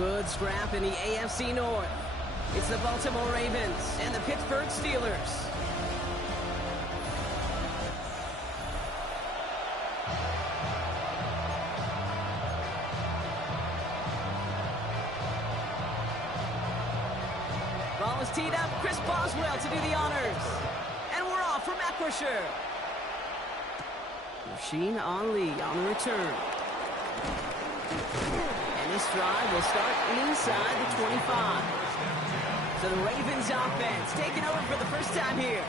good scrap in the AFC North. It's the Baltimore Ravens and the Pittsburgh Steelers. Ball is teed up. Chris Boswell to do the honors. And we're off for Macworshire. Rasheen Ali on the return. And this drive will start inside the 25. So the Ravens offense taking over for the first time here.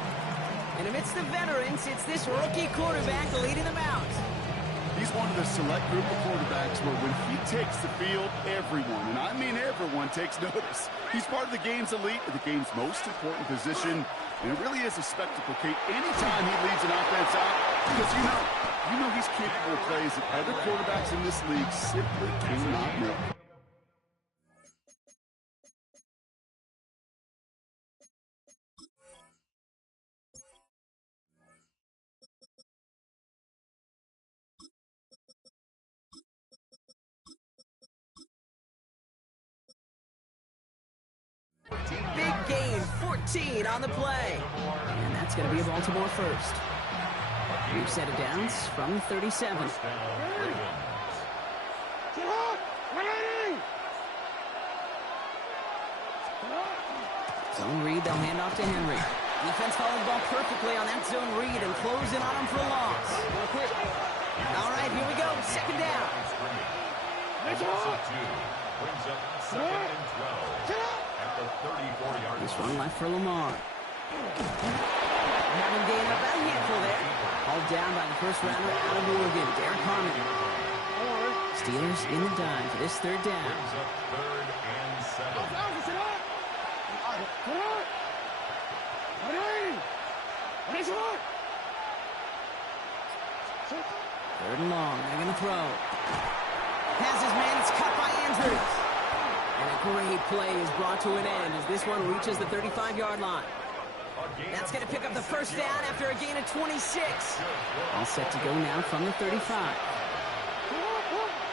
And amidst the veterans, it's this rookie quarterback leading them out. He's one of the select group of quarterbacks where when he takes the field, everyone, and I mean everyone, takes notice. He's part of the game's elite, the game's most important position, and it really is a spectacle, Kate, anytime he leads an offense out, because you know he's capable of plays that other quarterbacks in this league simply cannot make. Big gain, 14 on the play. And that's going to be a Baltimore first. We've set it down from 37. Zone read, they'll hand off to Henry. Defense followed the ball perfectly on that zone read and close in on him for a loss. All right, here we go, second down. Brings up second and 12. At the 34-yard This one left for Lamar. Having gained up a handful there. Hauled down by the first rounder out of Oregon, Derek Harmon. Steelers in the dime for this third down. Brings up third and 7. Third and long, they're going to throw. Has his man, it's cut by Andrews. And a great play is brought to an end as this one reaches the 35-yard line. That's going to pick up the first down after a gain of 26. All set to go now from the 35.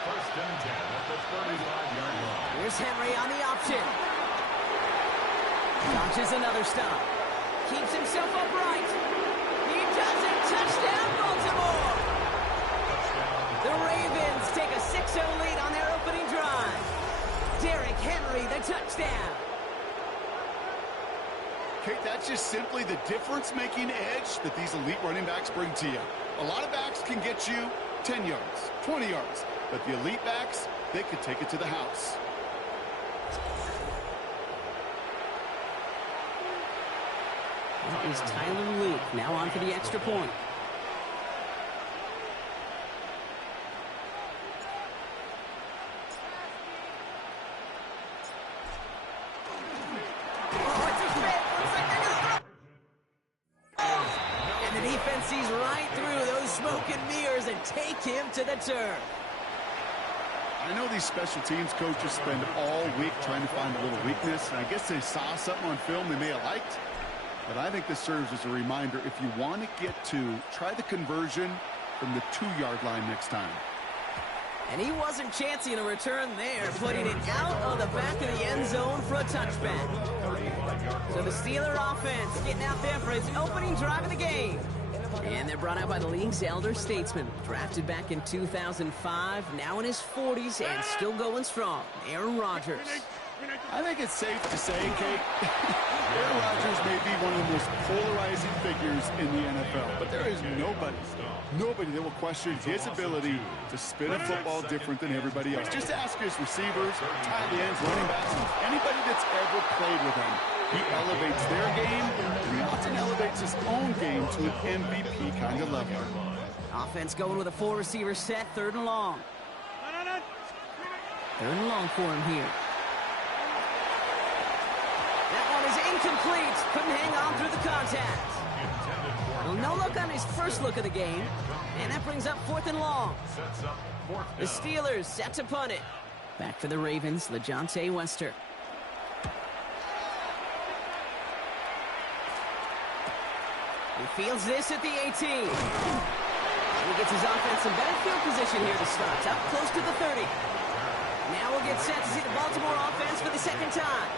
First and 10 at the 35-yard line. Here's Henry on the option. Dodges another stop. Keeps himself upright. He does it. Touchdown, Baltimore. The Ravens take a 6-0 lead on their opening drive. Derrick Henry, the touchdown. Kate, that's just simply the difference-making edge that these elite running backs bring to you. A lot of backs can get you 10 yards, 20 yards, but the elite backs, they could take it to the house. That is Tyler Luke, now on for the extra point. Sees right through those smoke and mirrors and take him to the turf. I know these special teams coaches spend all week trying to find a little weakness, and I guess they saw something on film they may have liked. But I think this serves as a reminder, if you want to get to, try the conversion from the 2-yard line next time. And he wasn't chancing a return there, putting it out of the back of the end zone for a touchback. So the Steeler offense getting out there for its opening drive of the game. And they're brought out by the league's elder statesman. Drafted back in 2005, now in his 40s and still going strong. Aaron Rodgers. I think it's safe to say, Kate, Aaron Rodgers may be one of the most polarizing figures in the NFL, but there is nobody that will question his ability to spin a football different than everybody else. Just ask his receivers, tight ends, running backs, anybody that's ever played with him. He elevates their game, and he often elevates his own game to an MVP kind of level. Offense going with a 4-receiver set, third and long. Third and long for him here. That one is incomplete. Couldn't hang on through the contact. Well, no look on his first look of the game, and that brings up fourth and long. The Steelers set to punt it. Back for the Ravens, LeJohntay Wester. He fields this at the 18. He gets his offense in better field position here to start. Up close to the 30. Now we'll get set to see the Baltimore offense for the second time.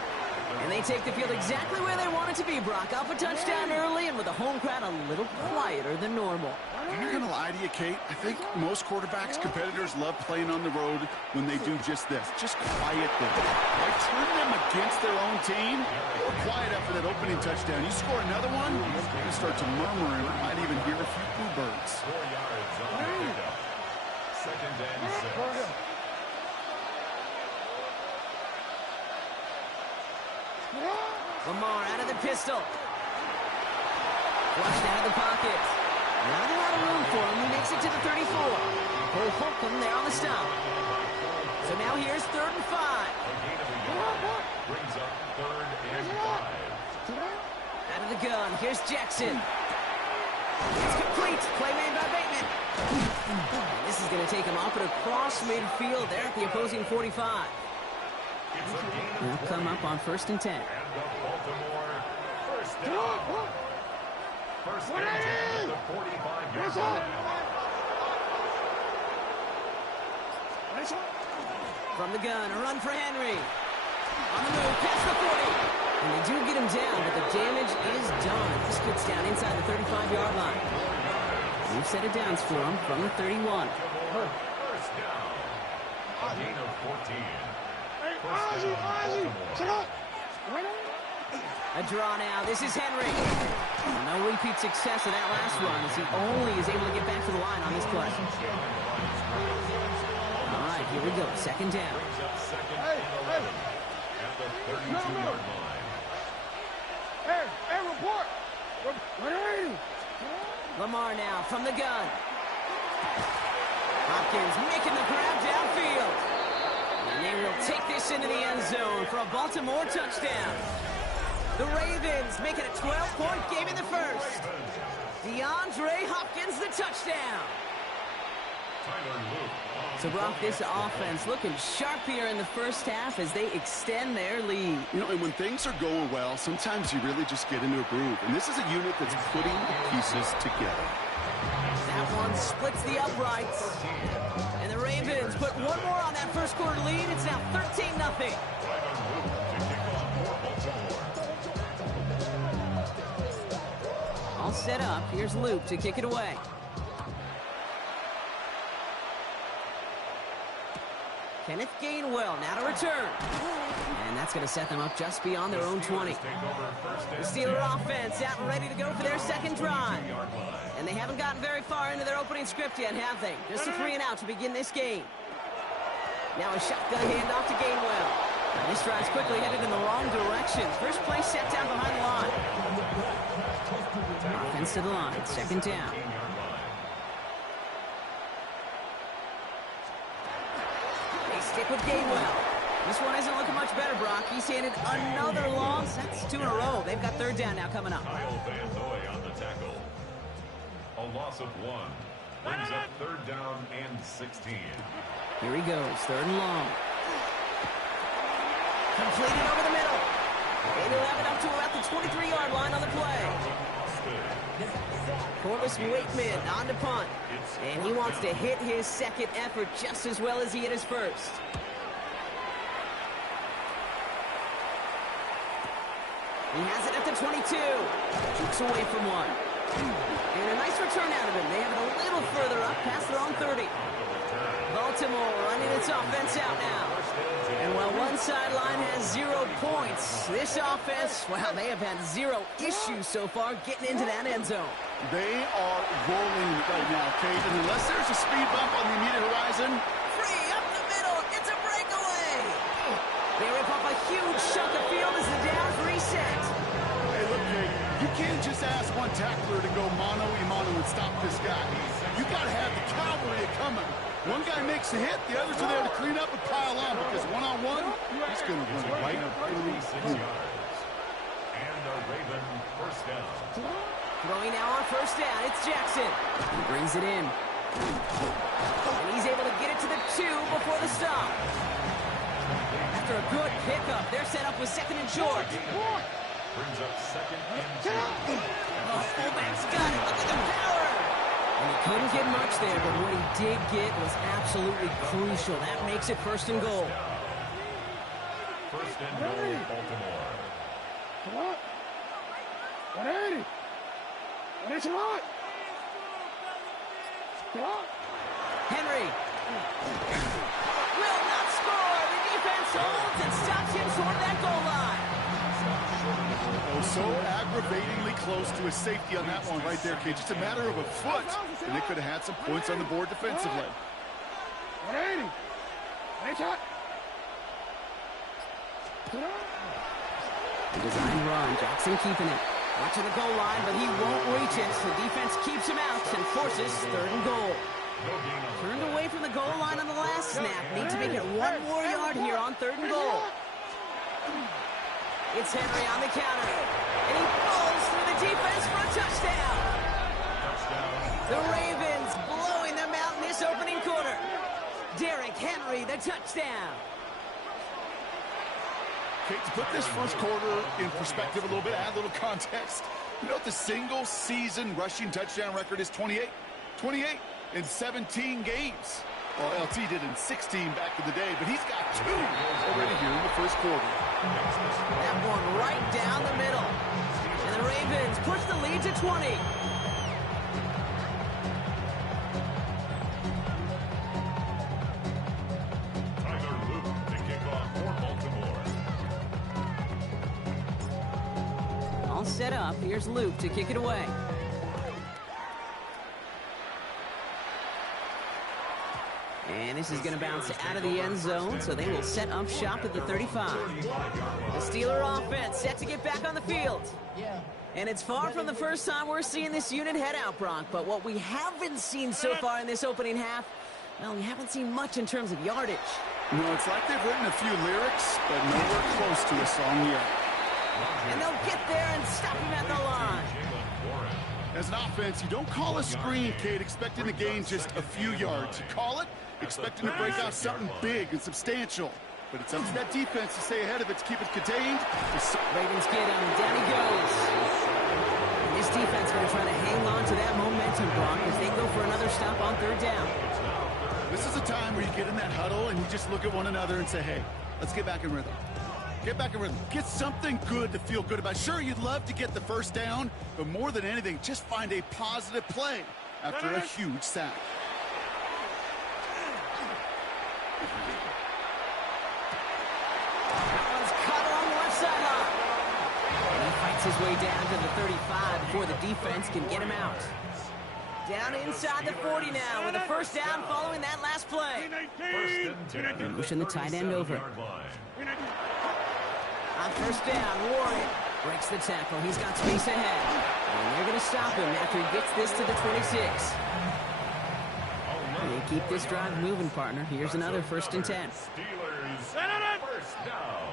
And they take the field exactly where they want it to be, Brock. Up a touchdown early and with the home crowd a little quieter than normal. I'm not going to lie to you, Kate. I think most quarterbacks, competitors love playing on the road when they do just this. Just quiet them. Like turn them against their own team. They were quiet after that opening touchdown. You score another one, you're going to start to murmur and might even hear a few boo birds. 4 yards on the pickup. Second and 6. Lamar out of the pistol. Flushed out of the pocket. Not a lot of room for him. He makes it to the 34. Cole Holcomb there on the stop. So now here's 3rd and 5. Brings up 3rd and 5. Out of the gun. Here's Jackson. It's complete. Play made by Bateman. And this is going to take him off at across midfield there at the opposing 45. They'll come up on 1st and 10. And the Baltimore first down. First and 10 at the 45-yard line. From the gun, a run for Henry. On the move, past the 40. And they do get him down, but the damage is done. This gets down inside the 35-yard line. We've set it downs for him from the 31. First down. A gain of 14. A draw now. This is Henry. No repeat success of that last run as he only is able to get back to the line on this play. All right, here we go. 2nd down. At the 32-yard line. Hey, report. Lamar now from the gun. Hopkins making the grab downfield. And they will take this into the end zone for a Baltimore touchdown. The Ravens make it a 12-point game in the first. DeAndre Hopkins, the touchdown. So, Brock, this offense looking sharp here in the first half as they extend their lead. You know, and when things are going well, sometimes you really just get into a groove. And this is a unit that's putting the pieces together. That one splits the uprights. And the Ravens put one more on that first quarter lead. It's now 13-0. All set up. Here's Luke to kick it away. Kenneth Gainwell now to return. And that's going to set them up just beyond their own 20. The Steeler offense out and ready to go for their second drive. And they haven't gotten very far into their opening script yet, have they? Just a 3 and out to begin this game. Now a shotgun handoff to Gainwell. And this drive's quickly headed in the wrong direction. First play set down behind the line. Offense to the line. 2nd down. Stick with Gainwell. This one isn't looking much better, Brock. He's handed another loss. That's 2 in a row. They've got 3rd down now coming up. Kyle Van Noy on the tackle. A loss of 1. Brings up 3rd down and 16. Here he goes. 3rd and long. Completed over the middle. They'll have it up to about the 23-yard line on the play. Corvus Waitman on to punt. And he wants to hit his second effort just as well as he hit his first. He has it at the 22. Jukes away from one. And a nice return out of him. They have it a little further up past their own 30. Baltimore running its offense out now. And while one sideline has 0 points, this offense, well, they have had 0 issues so far getting into that end zone. They are rolling right now, Kate. And unless there's a speed bump on the immediate horizon. Free up the middle. It's a breakaway. They rip off a huge chunk of field as the downs reset. Hey, look, Kate, you can't just ask one tackler to go mano-a-mano and stop this guy. You got to have the cavalry coming. One guy makes a hit, the others are there to clean up and pile on, because one-on-one, he's going to run right through. 36 yards. And a Raven first down. Throwing now on 1st down, it's Jackson. He brings it in. And he's able to get it to the 2 before the stop. After a good pickup, they're set up with 2nd and short. Brings up 2nd and 2. Oh, fullback's got it. Look at the power. And he couldn't get much there, but what he did get was absolutely crucial. That makes it 1st and goal. 1st and goal, Baltimore. Come on. 180. 180. Come on. Henry will not score. The defense holds and stops him short of that goal line. Oh, so aggravatingly close to his safety on that one right there, Kate. Just a matter of a foot, and they could have had some points on the board defensively. 180. Nice shot. The design run, Jackson keeping it. Watching the goal line, but he won't reach it. The defense keeps him out and forces 3rd and goal. Turned away from the goal line on the last snap. Need to make it 1 more yard here on 3rd and goal. It's Henry on the counter. And he falls through the defense for a touchdown. The Ravens blowing them out in this opening quarter. Derrick Henry, the touchdown. Kate, to put this first quarter in perspective a little bit, add a little context. You know what the single-season rushing touchdown record is? 28. 28 in 17 games. Well, LT did in 16 back in the day, but he's got 2 already here in the first quarter. That one right down the middle. And the Ravens push the lead to 20. All set up. Here's Luke to kick it away. And this is going to bounce out of the end zone, so they will set up shop at the 35. The Steeler offense set to get back on the field. And it's far from the first time we're seeing this unit head out, Brock, but what we haven't seen so far in this opening half, well, we haven't seen much in terms of yardage. No, it's like they've written a few lyrics, but nowhere close to a song yet. And they'll get there and stop him at the line. As an offense, you don't call a screen, Kate, expecting to gain just a few yards. You call it expecting to break out something big and substantial. But it's up to that defense to stay ahead of it, to keep it contained. Ravens get him, and down he goes. And this defense going to try to hang on to that momentum, Brock, as they go for another stop on 3rd down. This is a time where you get in that huddle and you just look at one another and say, hey, let's get back in rhythm. Get back in rhythm. Get something good to feel good about. Sure, you'd love to get the first down, but more than anything, just find a positive play after a huge sack. That one's caught along the left sideline. And he fights his way down to the 35 before the defense can get him out. Down inside the 40 now with a first down following that last play. And pushing the tight end over. On first down, Warren breaks the tackle. He's got space ahead. And they're going to stop him after he gets this to the 26. They keep this drive moving, partner. Here's another 1st and 10. Steelers first down.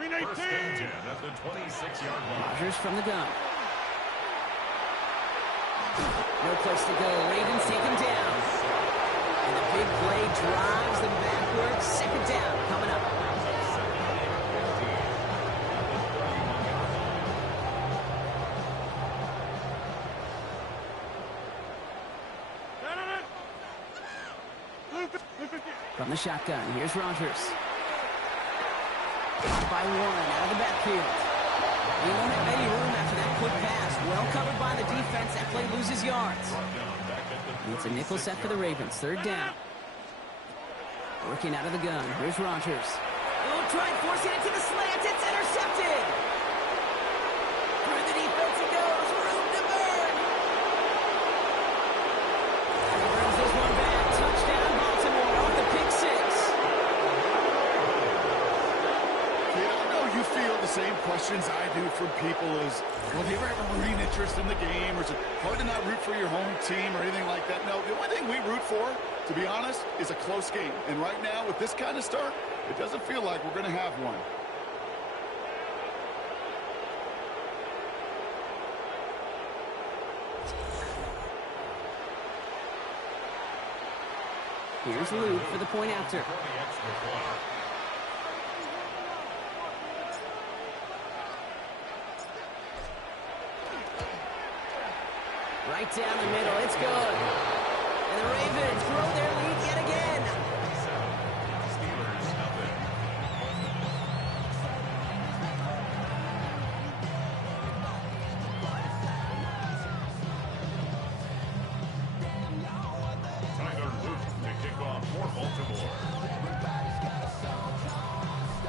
1st and 10 at the 26-yard line. Rodgers from the gun. No place to go. Ravens take him down. And the big play drives them backwards. 2nd down coming up. From the shotgun, here's Rodgers. Caught by Warren out of the backfield. He won't have any room after that quick pass. Well covered by the defense. That play loses yards. It's a nickel set for the Ravens. 3rd down. Working out of the gun. Here's Rodgers. Oh, trying forcing it to the slant. It's intercepted. Through the defense it goes. Room to burn. He brings this one back. Touchdown Baltimore off the pick 6. You feel the same questions I do from people as, well, do you ever have a rooting interest in the game? Or is it hard to not root for your home team or anything like that? No, the only thing we root for, to be honest, is a close game. And right now, with this kind of start, it doesn't feel like we're going to have one. Here's Luke for the point after. Right down the middle. It's good. And the Ravens throw their lead yet again. Steelers nothing. Tyler Luke to kick off for Baltimore.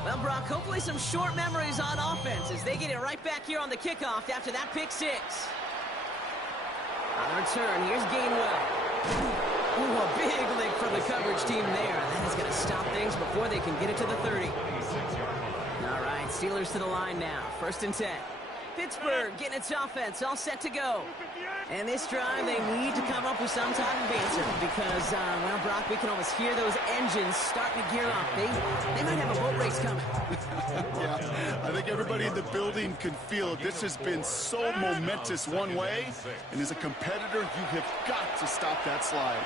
Well, Brock, hopefully some short memories on offense as they get it right back here on the kickoff after that pick six. On the return, here's Gainwell. Ooh, a big lick from the coverage team there. That is going to stop things before they can get it to the 30. 26-yard line. All right, Steelers to the line now. 1st and 10. Pittsburgh getting its offense all set to go. And this drive, they need to come up with some type of answer because, well, Brock, we can almost hear those engines starting to gear up. They might have a boat race coming. Yeah, I think everybody in the building can feel it. This has been so momentous one way, and as a competitor, you have got to stop that slide.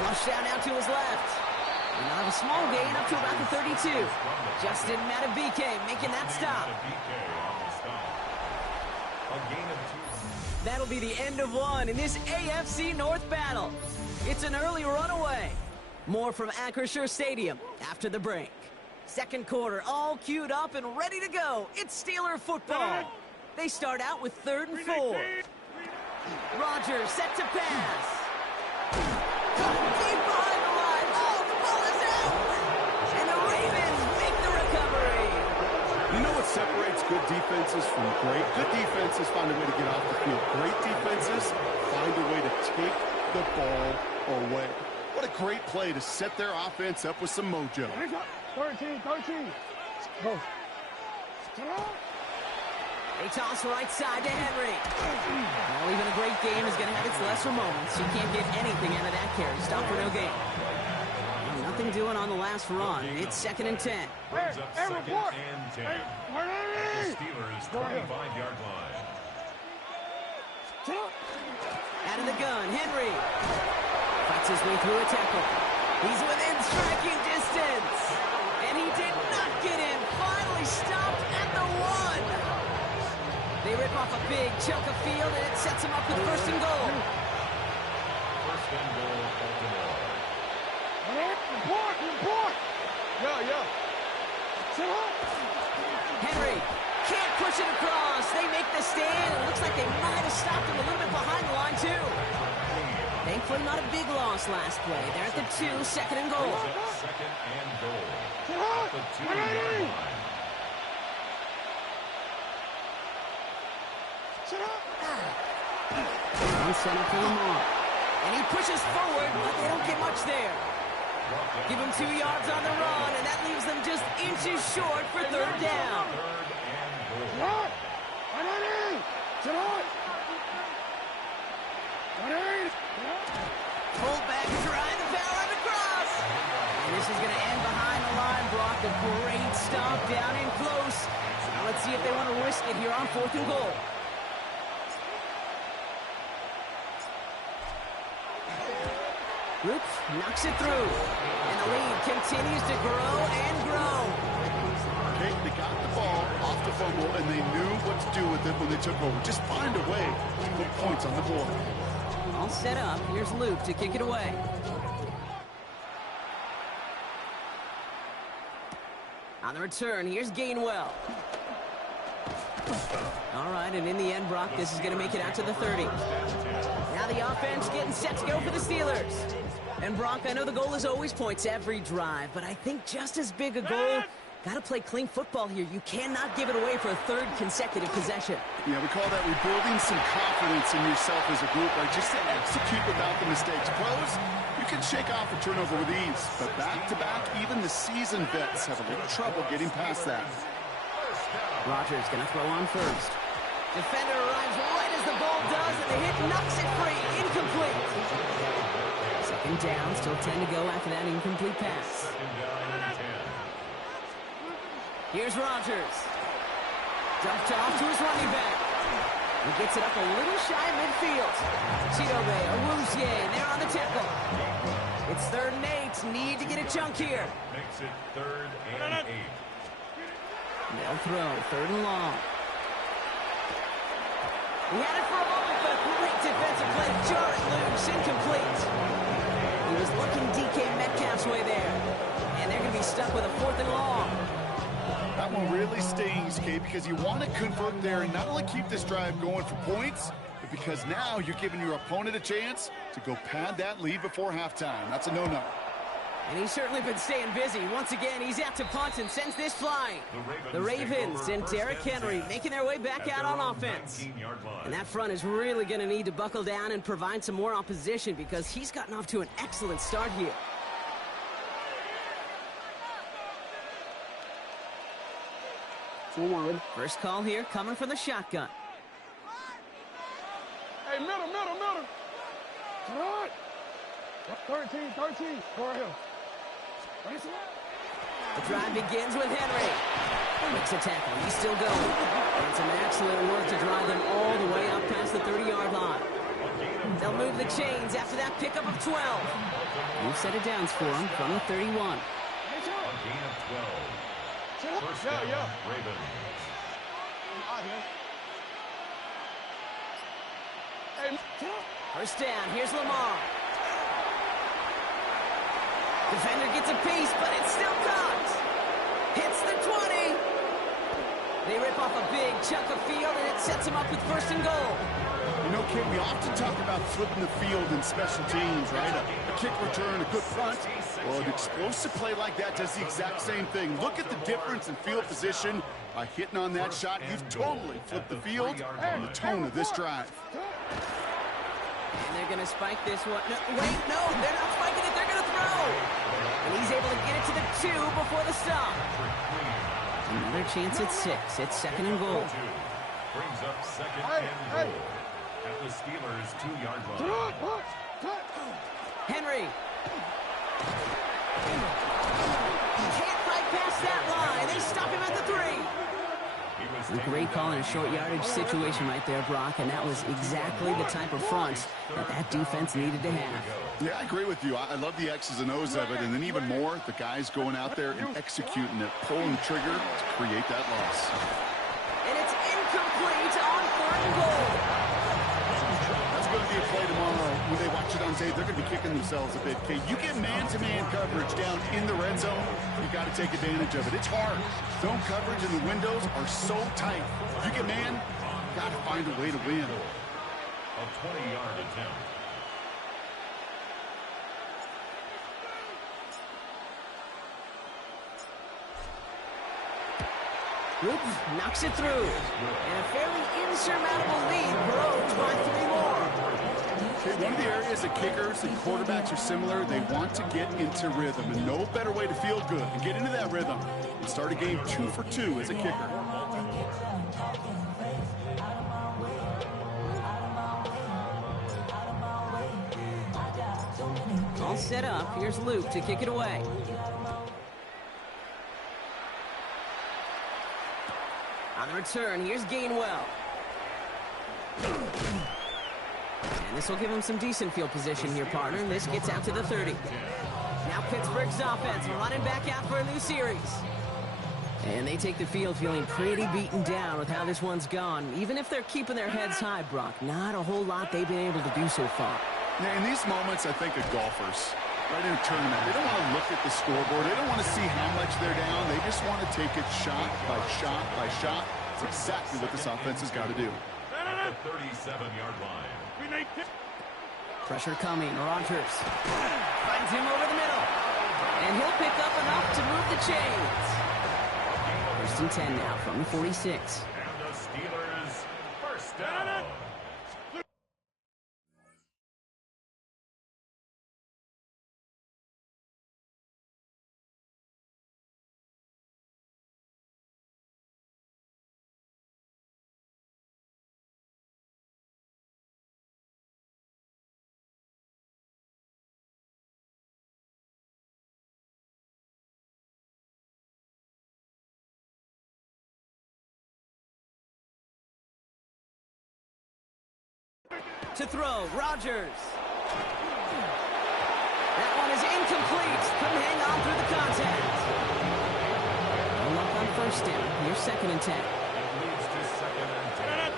Flushed out now to his left. And now have a small gain up to about the 32. Justin Matabike making that stop. That'll be the end of one in this AFC North battle. It's an early runaway. More from Acrisure Stadium after the break. 2nd quarter all queued up and ready to go. It's Steeler football. They start out with 3rd and 4. Rodgers set to pass. Deep behind the line. Oh, the ball is out. And the Ravens make the recovery. You know what separates good defenses from great? Good defenses find a way to get off the field. Great defenses find a way to take the ball away. What a great play to set their offense up with some mojo. 13. Go. They toss right side to Henry. Well, even a great game is going to have its lesser moments. You can't get anything out of that carry. Stop for no gain. Well, nothing doing on the last run. It's 2nd and 10. Brings up 2nd and 10. The Steelers 25-yard line. Out of the gun, Henry. Fights his way through a tackle. He's within striking distance. And he did not get in. Finally stopped at the 1. They rip off a big chunk of field, and it sets them up with 1st and goal. 1st and goal, Baltimore. Report. Yeah. Henry can't push it across. They make the stand. It looks like they might have stopped him a little bit behind the line, too. Thankfully, not a big loss last play. They're at the 2, 2nd and goal. 2nd and goal. At the 2-yard line. One set up for Lamar. And he pushes forward, but they don't get much there. Give him 2 yards on the run, and that leaves them just inches short for 3rd down. Fullback trying to power it across. And this is going to end behind the line, Brock. A great stop down in close. Now let's see if they want to risk it here on 4th and goal. Oops, knocks it through. And the lead continues to grow and grow. Okay, they got the ball off the fumble, and they knew what to do with it when they took over. Just find a way to put points on the board. All set up. Here's Luke to kick it away. On the return, here's Gainwell. All right, and in the end, Brock, this is going to make it out to the 30. Now the offense getting set to go for the Steelers. And Brock, I know the goal is always points every drive, but I think just as big a goal, got to play clean football here. You cannot give it away for a 3rd consecutive possession. Yeah, we call that rebuilding some confidence in yourself as a group, right? Just to execute without the mistakes. Pros, you can shake off a turnover with ease, but back-to-back, even the seasoned vets have a little trouble getting past that. Rodgers going to throw on first. Defender arrives right as the ball does, and the hit knocks it free. Incomplete. 2nd down, still 10 to go after that incomplete pass. 2nd down and 10. Here's Rodgers. Dumped off to his running back. He gets it up a little shy of midfield. Chidobe, Awuzie, they're on the tackle. It's 3rd and 8. Need to get a chunk here. Makes it 3rd and 8. They'll throw. 3rd and long. He had it for a moment, but a great defensive play to jar it loose. Incomplete. He was looking DK Metcalf's way there. And they're going to be stuck with a 4th and long. That one really stings, Kate, because you want to convert there and not only keep this drive going for points, but because now you're giving your opponent a chance to go pad that lead before halftime. That's a no-no. And he's certainly been staying busy. Once again, he's out to punt and sends this flying. The Ravens and Derrick Henry making their way back out on offense. And that front is really going to need to buckle down and provide some more opposition because he's gotten off to an excellent start here. First call here coming from the shotgun. Hey, middle. Right. 13. Go right here. The drive begins with Henry. Makes a tackle. He's still going. And some excellent work to drive them all the way up past the 30-yard line. They'll move the chains after that pickup of 12. New set of downs for him from the 31. A gain of 12. First down, Ravens. First down, here's Lamar. Defender gets a piece, but it's still caught. Hits the 20. They rip off a big chunk of field, and it sets them up with 1st and goal. You know, Kate, we often talk about flipping the field in special teams, right? A kick return, a good front. Well, an explosive play like that does the exact same thing. Look at the difference in field position. By hitting on that shot, you've totally flipped the field and the tone of this drive. And they're going to spike this one. No, wait, no, they're not spiking it. They're going to throw. And he's able to get it to the 2 before the stop. Another chance at 6. It's 2nd and goal. Brings up 2nd and goal at the Steelers' 2-yard line. Henry. Can't fight past that line. They stop him at the 3. A great call in a short yardage situation right there, Brock, and that was exactly the type of front that defense needed to have. Yeah, I agree with you. I love the X's and O's of it, and then even more, the guys going out there and executing it, pulling the trigger to create that loss. And it's incomplete on 3rd and goal. That's going to be a play tomorrow. When they watch it on tape, they're going to be kicking themselves a bit. Kate, you get man-to-man coverage down in the red zone, you got to take advantage of it. It's hard. Zone coverage and the windows are so tight. You get man, you got to find a way to win. A 20-yard attempt. Oops, knocks it through. And a fairly insurmountable lead grows by 3 more. Okay, one of the areas that kickers and quarterbacks are similar, they want to get into rhythm, and no better way to feel good and get into that rhythm and start a game 2 for 2 as a kicker. All set up. Here's Luke to kick it away. On the return, here's Gainwell. And this will give him some decent field position here, partner. This gets out to the 30. Now Pittsburgh's offense running back out for a new series. And they take the field feeling pretty beaten down with how this one's gone. Even if they're keeping their heads high, Brock, not a whole lot they've been able to do so far. Yeah, in these moments, I think of golfers. Right in a tournament, they don't want to look at the scoreboard. They don't want to see how much they're down. They just want to take it shot by shot by shot. It's exactly what this offense has got to do. At the 37-yard line. Pressure coming. Rodgers finds him over the middle. And he'll pick up enough to move the chains. 1st and 10 now from the 46. And the Steelers first down. To throw, Rodgers. That one is incomplete. Couldn't hang on through the contact. No luck on 1st down. Here's 2nd and 10. It leads to 2nd and 10.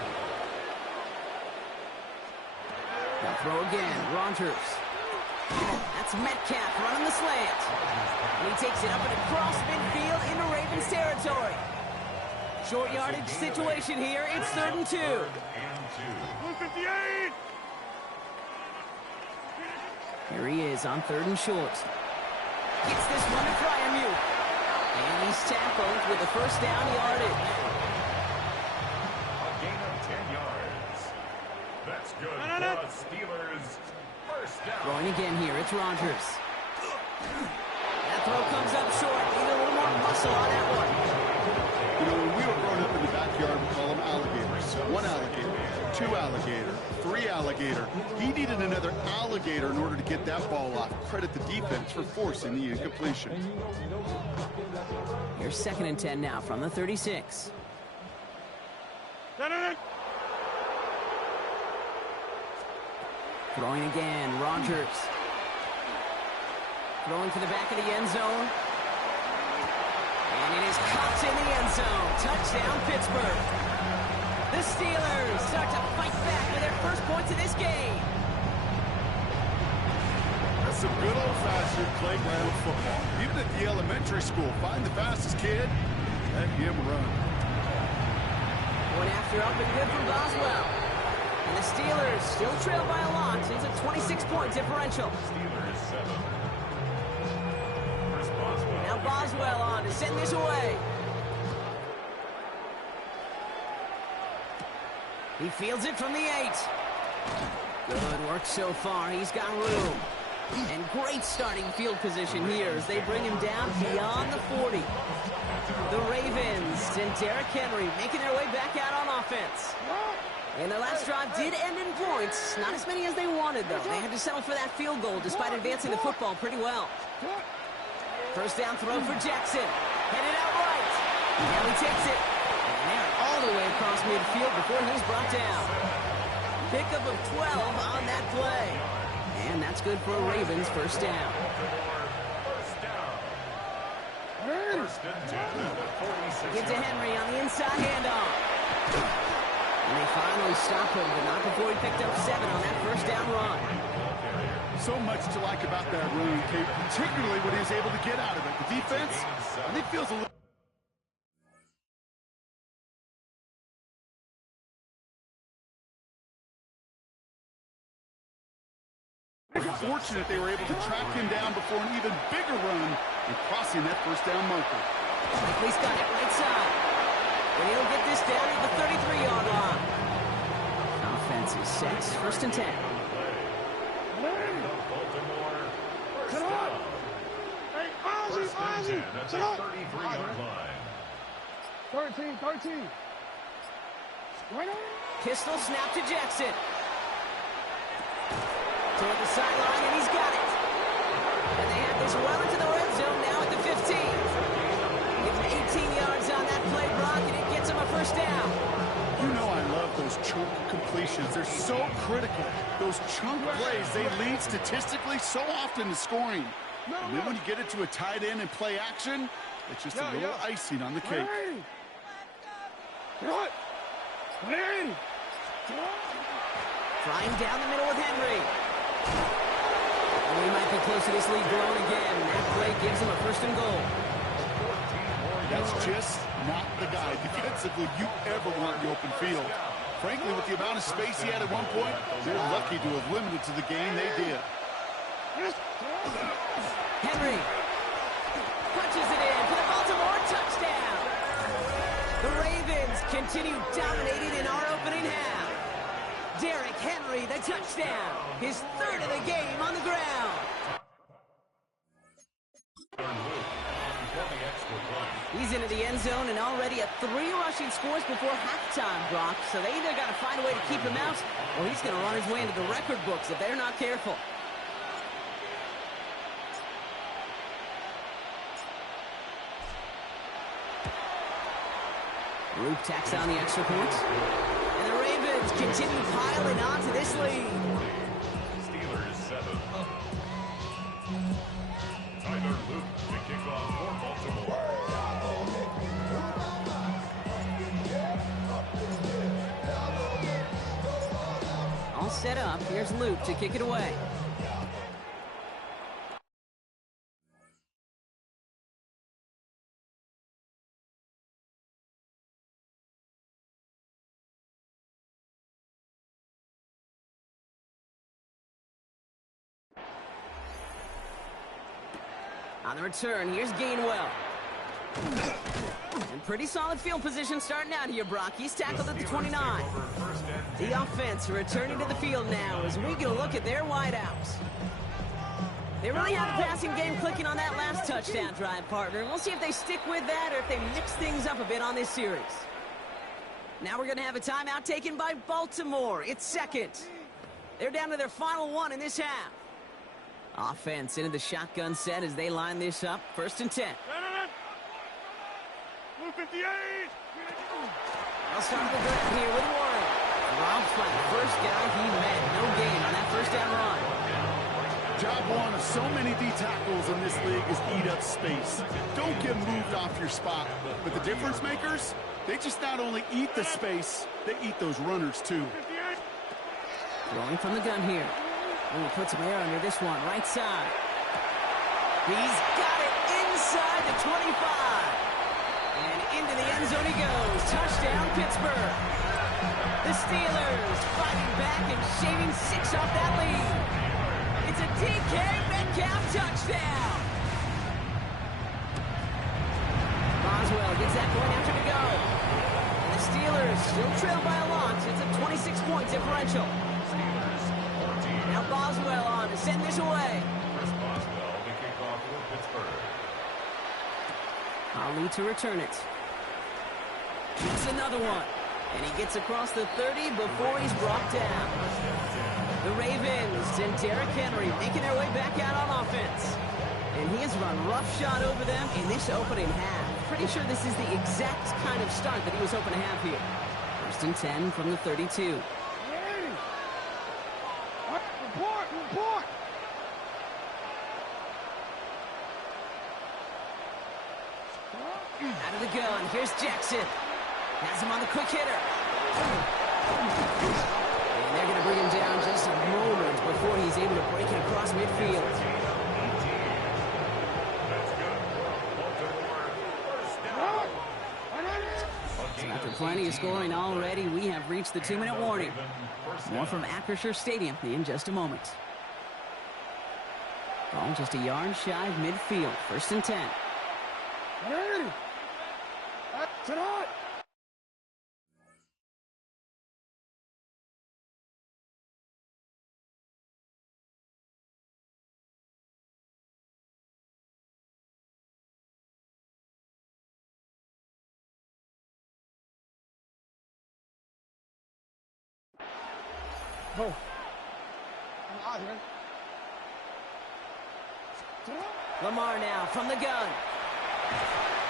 Throw again, Rogers. That's Metcalf running the slant. And he takes it up and across midfield into Ravens territory. Short yardage situation here. It's 3rd and 2. 158. Here he is on 3rd and short. Gets this one to Fryermuth. And he's tackled with the first down yardage. A gain of 10 yards. That's good for the Steelers. First down. Throwing again here, it's Rogers. That throw comes up short. Need a little more muscle on that one. You know, when we were growing up in the backyard, we call them alligators. 1 alligator, 2 alligator, 3 alligator. He needed another alligator in order to get that ball off. Credit the defense for forcing the incompletion. Here's 2nd and 10 now from the 36. Throwing again, Rogers. Throwing to the back of the end zone. And it is caught in the end zone. Touchdown, Pittsburgh. The Steelers start to fight back with their first points of this game. That's some good old-fashioned playground football. Even at the elementary school, find the fastest kid, let him run. One after up and good from Boswell. And the Steelers still trail by a lot. It's a 26-point differential. Steelers 7. Chris Boswell. Now Boswell on to send this away. He fields it from the 8. Good work so far. He's got room. And great starting field position here as they bring him down beyond the 40. The Ravens and Derrick Henry making their way back out on offense. And their last drive did end in points. Not as many as they wanted, though. They had to settle for that field goal despite advancing the football pretty well. First down throw for Jackson. Headed out right. Now he takes it. And they're all the way across midfield before he's brought down. Pickup of 12 on that play. And that's good for a Ravens first down. Give to Henry on the inside handoff. And they finally stop him, but not before he picked up 7 on that first down run. So much to like about that run, Kate, particularly what he was able to get out of it. The defense, I think, feels a little... fortunate they were able to track him down before an even bigger run and crossing that first down marker. He's got it right side. And he'll get this down at the 33-yard line. Offense is set. 1st and 10. Come on. Hey, Ozzy. Sit up. 33-yard line. 13. Right on. Pistol snap to Jackson. Toward the sideline, and he's got it. And they have this well into the red zone now at the 15. Give him 18 yards on that play, Brock, and it gets him a first down. You know I love those chunk completions. They're so critical. Those chunk plays, they lead statistically so often to scoring. And then when you get it to a tight end and play action, it's just a little icing on the cake. Flying down the middle with Henry. And we might be close to this lead growing again. That play gives him a 1st and goal. That's just not the guy defensively you ever want in the open field. Frankly, with the amount of space he had at one point, they're lucky to have limited to the game they did. Henry punches it in for the Baltimore touchdown. The Ravens continue dominating in our opening half. Derrick Henry, the touchdown. His 3rd of the game on the ground. He's into the end zone and already at 3 rushing scores before halftime, Brock. So they either got to find a way to keep him out, or he's going to run his way into the record books if they're not careful. Luke tacks on the extra point. And the Ravens continue piling on to this lead. Steelers 7. Tyler Luke to kick off for Baltimore. set up. Here's Luke to kick it away. On the return, here's Gainwell. And pretty solid field position starting out here, Brock. He's tackled at the 29. The offense returning to the field now as we get a look at their wideouts. They really have the passing game clicking on that last touchdown drive, partner. We'll see if they stick with that or if they mix things up a bit on this series. Now we're going to have a timeout taken by Baltimore. It's second. They're down to their final one in this half. Offense into the shotgun set as they line this up. 1st and 10. Blue 58. They'll start the drive here with Warren. Robs by the first guy he met. No gain on that first down run. Job one of so many D tackles in this league is eat up space. Don't get moved off your spot. But the difference makers, they just not only eat the space, they eat those runners too. Throwing from the gun here. Ooh, put some air under this one, right side. He's got it inside the 25. And into the end zone he goes. Touchdown, Pittsburgh. The Steelers fighting back and shaving 6 off that lead. It's a DK Metcalf touchdown. Boswell gets that point after to go. And the Steelers still trail by a lot. It's a 26-point differential. Now Boswell on to send this away. First Boswell to kick off for Pittsburgh. Ali to return it. It's another one. And he gets across the 30 before he's brought down. The Ravens and Derrick Henry making their way back out on offense. And he has run roughshod over them in this opening half. Pretty sure this is the exact kind of start that he was hoping to have here. 1st and 10 from the 32. Report. Out of the gun. Here's Jackson. Has him on the quick hitter. And they're going to bring him down just a moment before he's able to break it across midfield. So after plenty of scoring already, we have reached the 2-minute warning. More from Acrisure Stadium in just a moment. Ball just a yard shy of midfield. 1st and 10. Tonight. Oh. I'm out here. Lamar now from the gun.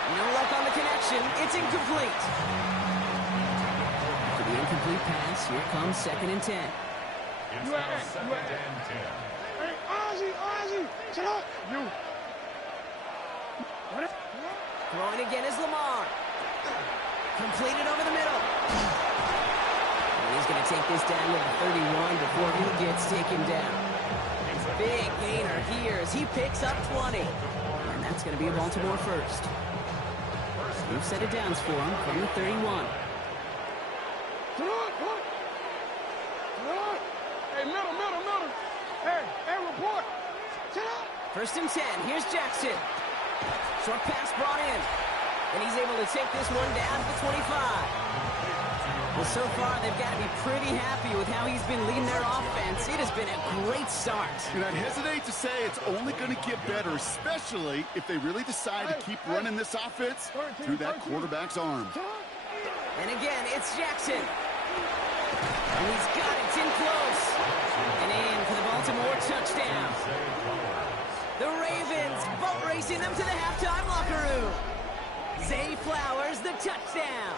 No luck on the connection. It's incomplete. For the incomplete pass, here comes 2nd and 10. It's now 2nd and 10. Hey, Ozzy, shut up. You. What? Throwing again is Lamar. Completed over the middle. And he's going to take this down to the 31 before he gets taken down. Big gainer here as he picks up 20. And that's going to be a Baltimore first. New set of downs for him from the 31. Hey, middle. Hey, report. Shut up. 1st and 10. Here's Jackson. Short pass brought in. And he's able to take this one down to the 25. Well, so far, they've got to be pretty happy with how he's been leading their offense. It has been a great start. And I'd hesitate to say it's only going to get better, especially if they really decide to keep running this offense through that quarterback's arm. And again, it's Jackson. And he's got it. It's in close. And in for the Baltimore touchdown. The Ravens boat racing them to the halftime locker room. Zay Flowers, the touchdown.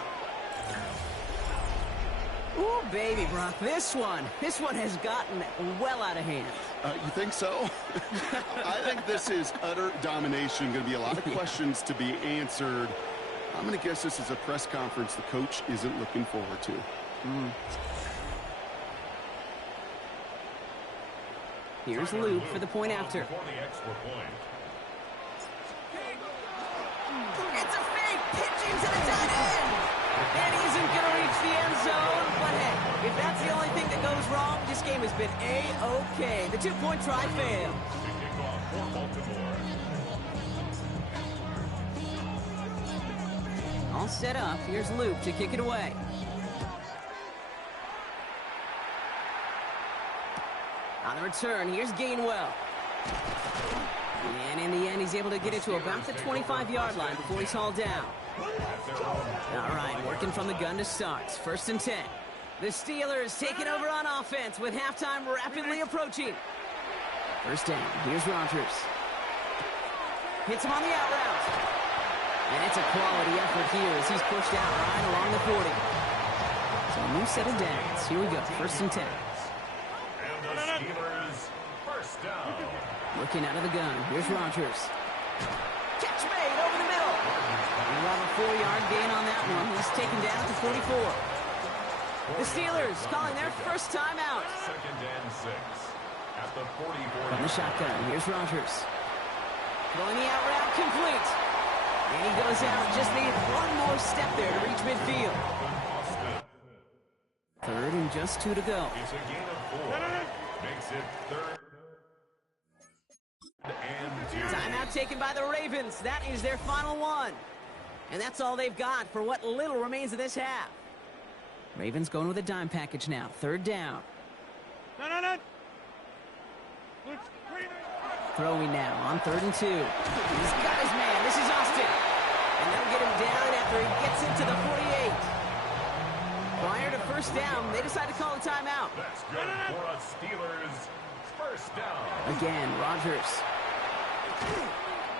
Ooh, baby, Brock, this one has gotten well out of hand. You think so? I think this is utter domination. Going to be a lot of questions to be answered. I'm going to guess this is a press conference the coach isn't looking forward to. Here's Luke for the point after. Before the extra point. It's a fake pitching to the tight end. And he isn't going to reach the end zone. But hey, if that's the only thing that goes wrong, this game has been A-OK. The two-point try failed. The kickoff for Baltimore. All set up. Here's Luke to kick it away. On the return, here's Gainwell. And in the end, he's able to get it to about the 25-yard line before he's hauled down. All right, working from the gun to start. 1st and 10. The Steelers taking over on offense with halftime rapidly approaching. 1st down. Here's Rodgers. Hits him on the out route. And it's a quality effort here as he's pushed out right along the 40. So a new set of downs. Here we go. 1st and 10. And the Steelers, first down. Looking out of the gun. Here's Rodgers. Catch made over the middle. We have a 4-yard gain on that one. He's taken down at the 44. The Steelers calling their first timeout. 2nd and 6. At the 44. From the shotgun, here's Rodgers. Throwing the out route complete. And he goes out. Just needed one more step there to reach midfield. 3rd and just 2 to go. It's a gain of 4. Makes it 3rd and 2. Timeout taken by the Ravens. That is their final one. And that's all they've got for what little remains of this half. Ravens going with a dime package now. 3rd down. Throwing now on 3rd and 2. He's got his man. This is Austin. And they'll get him down after he gets into the 48. Prior to 1st down, they decide to call a timeout. That's good for a Steelers first down. Again, Rodgers.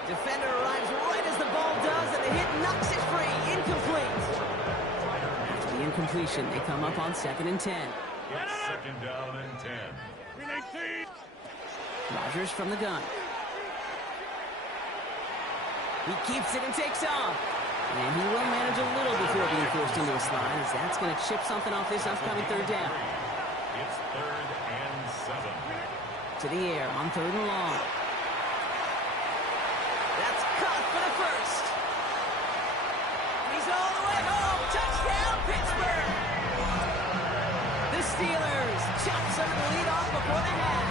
Defender arrives right as the ball does, and the hit knocks it free. Incomplete. After the incompletion, they come up on 2nd and 10. It's 2nd down and 10. Rodgers from the gun. He keeps it and takes off. And he will manage a little before being forced into a slide, as that's going to chip something off this upcoming 3rd down. It's 3rd and 7. To the air on 3rd and long. That's caught for the first. He's all the way home. Touchdown, Pittsburgh. The Steelers chop some of the lead off before the half.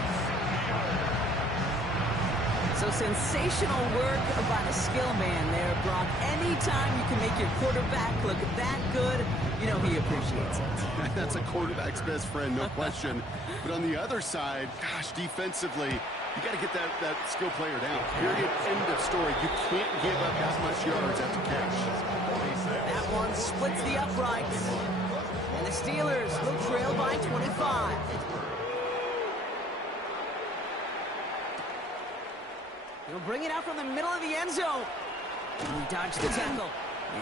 So sensational work by the skill man there, Brock. Anytime you can make your quarterback look that good, you know he appreciates it. That's a quarterback's best friend, no question. But on the other side, gosh, defensively, you got to get that skill player down. Period. End of story. You can't give up that much yards after catch. That one splits the uprights. And the Steelers will trail by 25. He'll bring it out from the middle of the end zone. He dodged the tackle.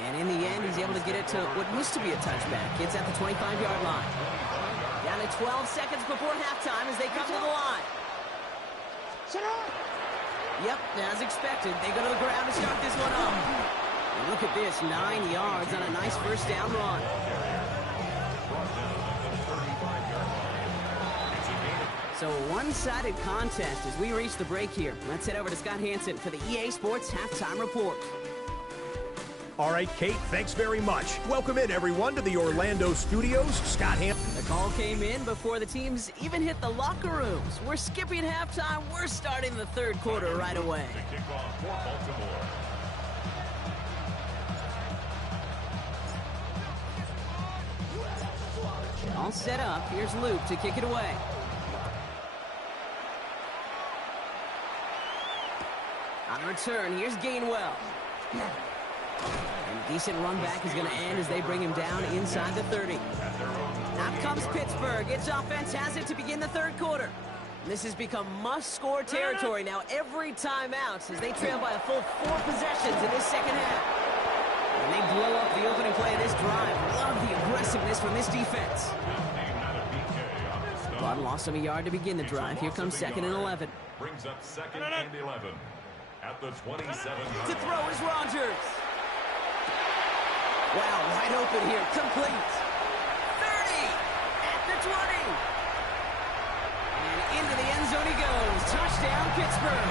And in the end, he's able to get it to what used to be a touchback. It's at the 25-yard line. Down to 12 seconds before halftime as they come to the line. Yep, as expected, they go to the ground to start this one up. And look at this, 9 yards on a nice 1st down run. So a one-sided contest as we reach the break here. Let's head over to Scott Hansen for the EA Sports Halftime Report. All right, Kate, thanks very much. Welcome in, everyone, to the Orlando studios. Scott Hansen. The call came in before the teams even hit the locker rooms. We're skipping halftime. We're starting the 3rd quarter right away. The kickoff for Baltimore. All set up. Here's Luke to kick it away. On the return, here's Gainwell. And decent run back is going to end as they bring him down inside the 30. Out comes Pittsburgh. Its offense has it to begin the 3rd quarter. This has become must-score territory now every time out as they trail by a full 4 possessions in this 2nd half. And they blow up the opening play of this drive. Love the aggressiveness from this defense. But lost him a yard to begin the drive. Here comes 2nd and 11. Brings up 2nd and 11. At the 27-yard To throw is Rodgers. Wow, wide open here. Complete. 30 at the 20. And Into the end zone he goes. Touchdown, Pittsburgh.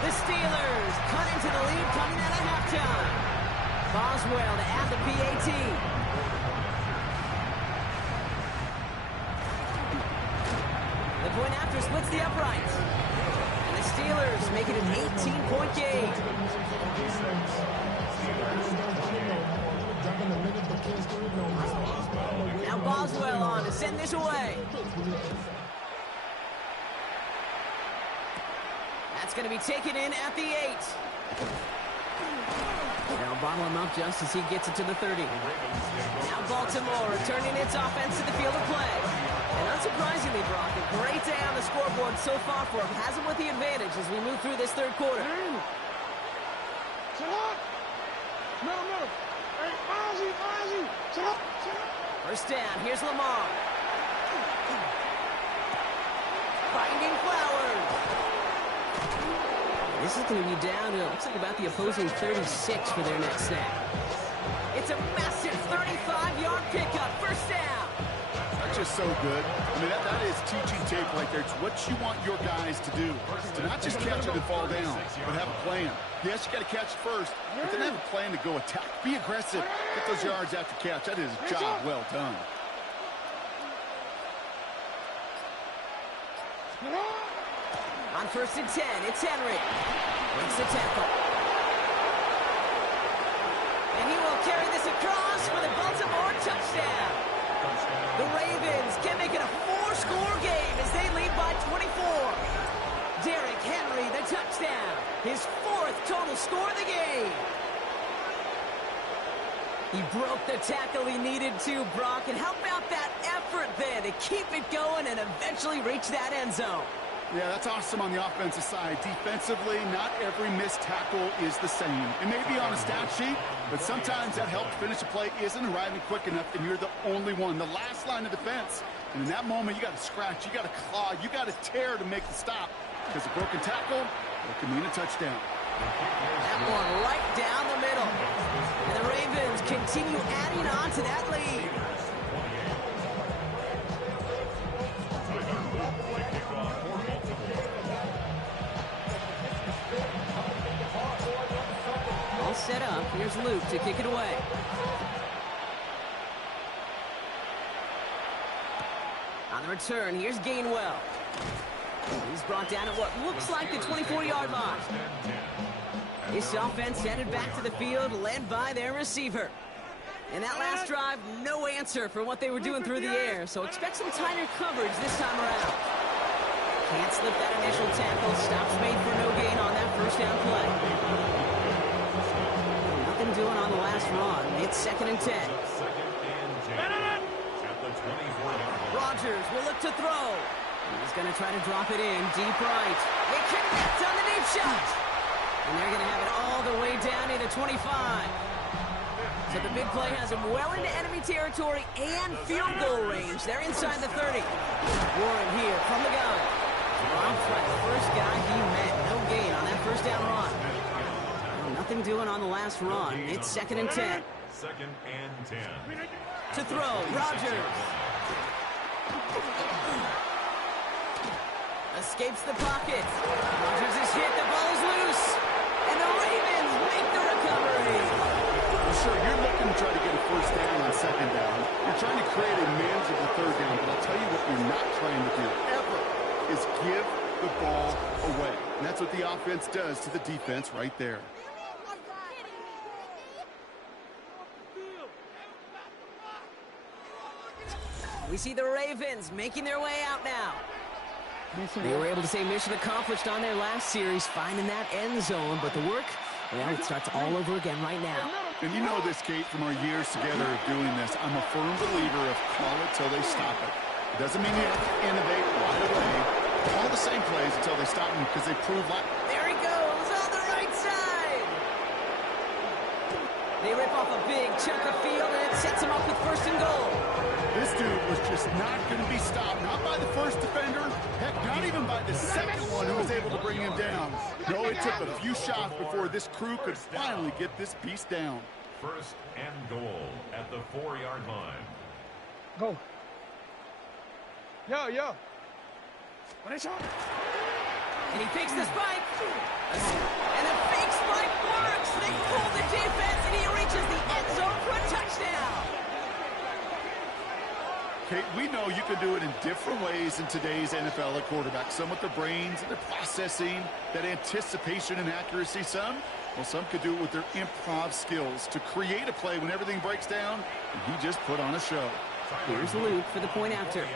The Steelers cut into the lead coming out of halftime. Boswell to add the PAT. The point after splits the uprights. And the Steelers make it an 18-point game. Now Boswell on to send this away. That's going to be taken in at the 8. They'll bottle him up just as he gets it to the 30. Now Baltimore returning its offense to the field of play. And unsurprisingly, Brock, a great day on the scoreboard so far for him. Has him with the advantage as we move through this third quarter. Middle. Hey, Ozzie. Sit up. First down, here's Lamar. Finding Flowers. This is going to be down to, looks like about the opposing 36 for their next snap. It's a massive 35-yard pickup. First down. That's just so good. I mean, that is teaching tape right there. It's what you want your guys to do. To not just catch it and fall down, but have a plan. Yes, you got to catch it first, but then have a plan to go attack. Be aggressive. Get those yards after catch. That is a job well done. On 1st and 10, it's Henry. Breaks the tackle. And he will carry this across for the Baltimore touchdown. The Ravens can make it a 4-score game as they lead by 24. Derrick Henry, the touchdown. His 4th total score of the game. He broke the tackle he needed to, Brock. And how about that effort then to keep it going and eventually reach that end zone? Yeah, that's awesome on the offensive side. Defensively, not every missed tackle is the same. It may be on a stat sheet, but sometimes that help to finish a play isn't arriving quick enough, and you're the only one, the last line of defense. And in that moment, you got to scratch, you got to claw, you got to tear to make the stop. Because a broken tackle, it can mean a touchdown. That one right down the middle. And the Ravens continue adding on to that lead. All set up. Here's Luke to kick it away. On the return, here's Gainwell. He's brought down at what looks like the 24-yard line. This offense headed back to the field, led by their receiver. And that last drive, no answer for what they were doing through the air, so expect some tighter coverage this time around. Can't slip that initial tackle. Stops made for no gain on that first down play. Nothing doing on the last run. It's 2nd and 10. Rodgers will look to throw. He's going to try to drop it in deep right. They connect on the deep shot. And they're going to have it all the way down into 25. So the big play has him well into enemy territory and field goal range. They're inside the 30. Warren here from the gun. Rob Fleck, first guy he met. No gain on that first down run. Well, nothing doing on the last run. It's 2nd and 10. 2nd and 10. To throw, Rodgers. Escapes the pocket. Rodgers is hit. The ball is loose. And the Ravens make the recovery. Well, sure, you're looking to try to get a first down on 2nd down. You're trying to create a manageable 3rd down. But I'll tell you what you're not trying to do ever is give the ball away. And that's what the offense does to the defense right there. We see the Ravens making their way out now. They were able to say mission accomplished on their last series, finding that end zone. But the work, well, it starts all over again right now. And you know this, Kate, from our years together of doing this. I'm a firm believer of call it till they stop it. It doesn't mean you have to innovate right away. Call the same plays until they stop them because they prove like... There he goes on the right side. They rip off a big chunk of field, and it sets them up with 1st and goal. This dude was just not going to be stopped. Not by the first defender. Heck, not even by the second one who was able to bring him down. No, it took a few shots before this crew could finally get this piece down. 1st and goal at the 4-yard line. Go. Yo. And he picks the spike. And the fake spike works. They pull the defense, and he reaches the end zone for a touchdown. Kate, we know you can do it in different ways in today's NFL at quarterback. Some with their brains and their processing, that anticipation and accuracy. Some could do it with their improv skills to create a play when everything breaks down, and he just put on a show. Here's Luke for the point after.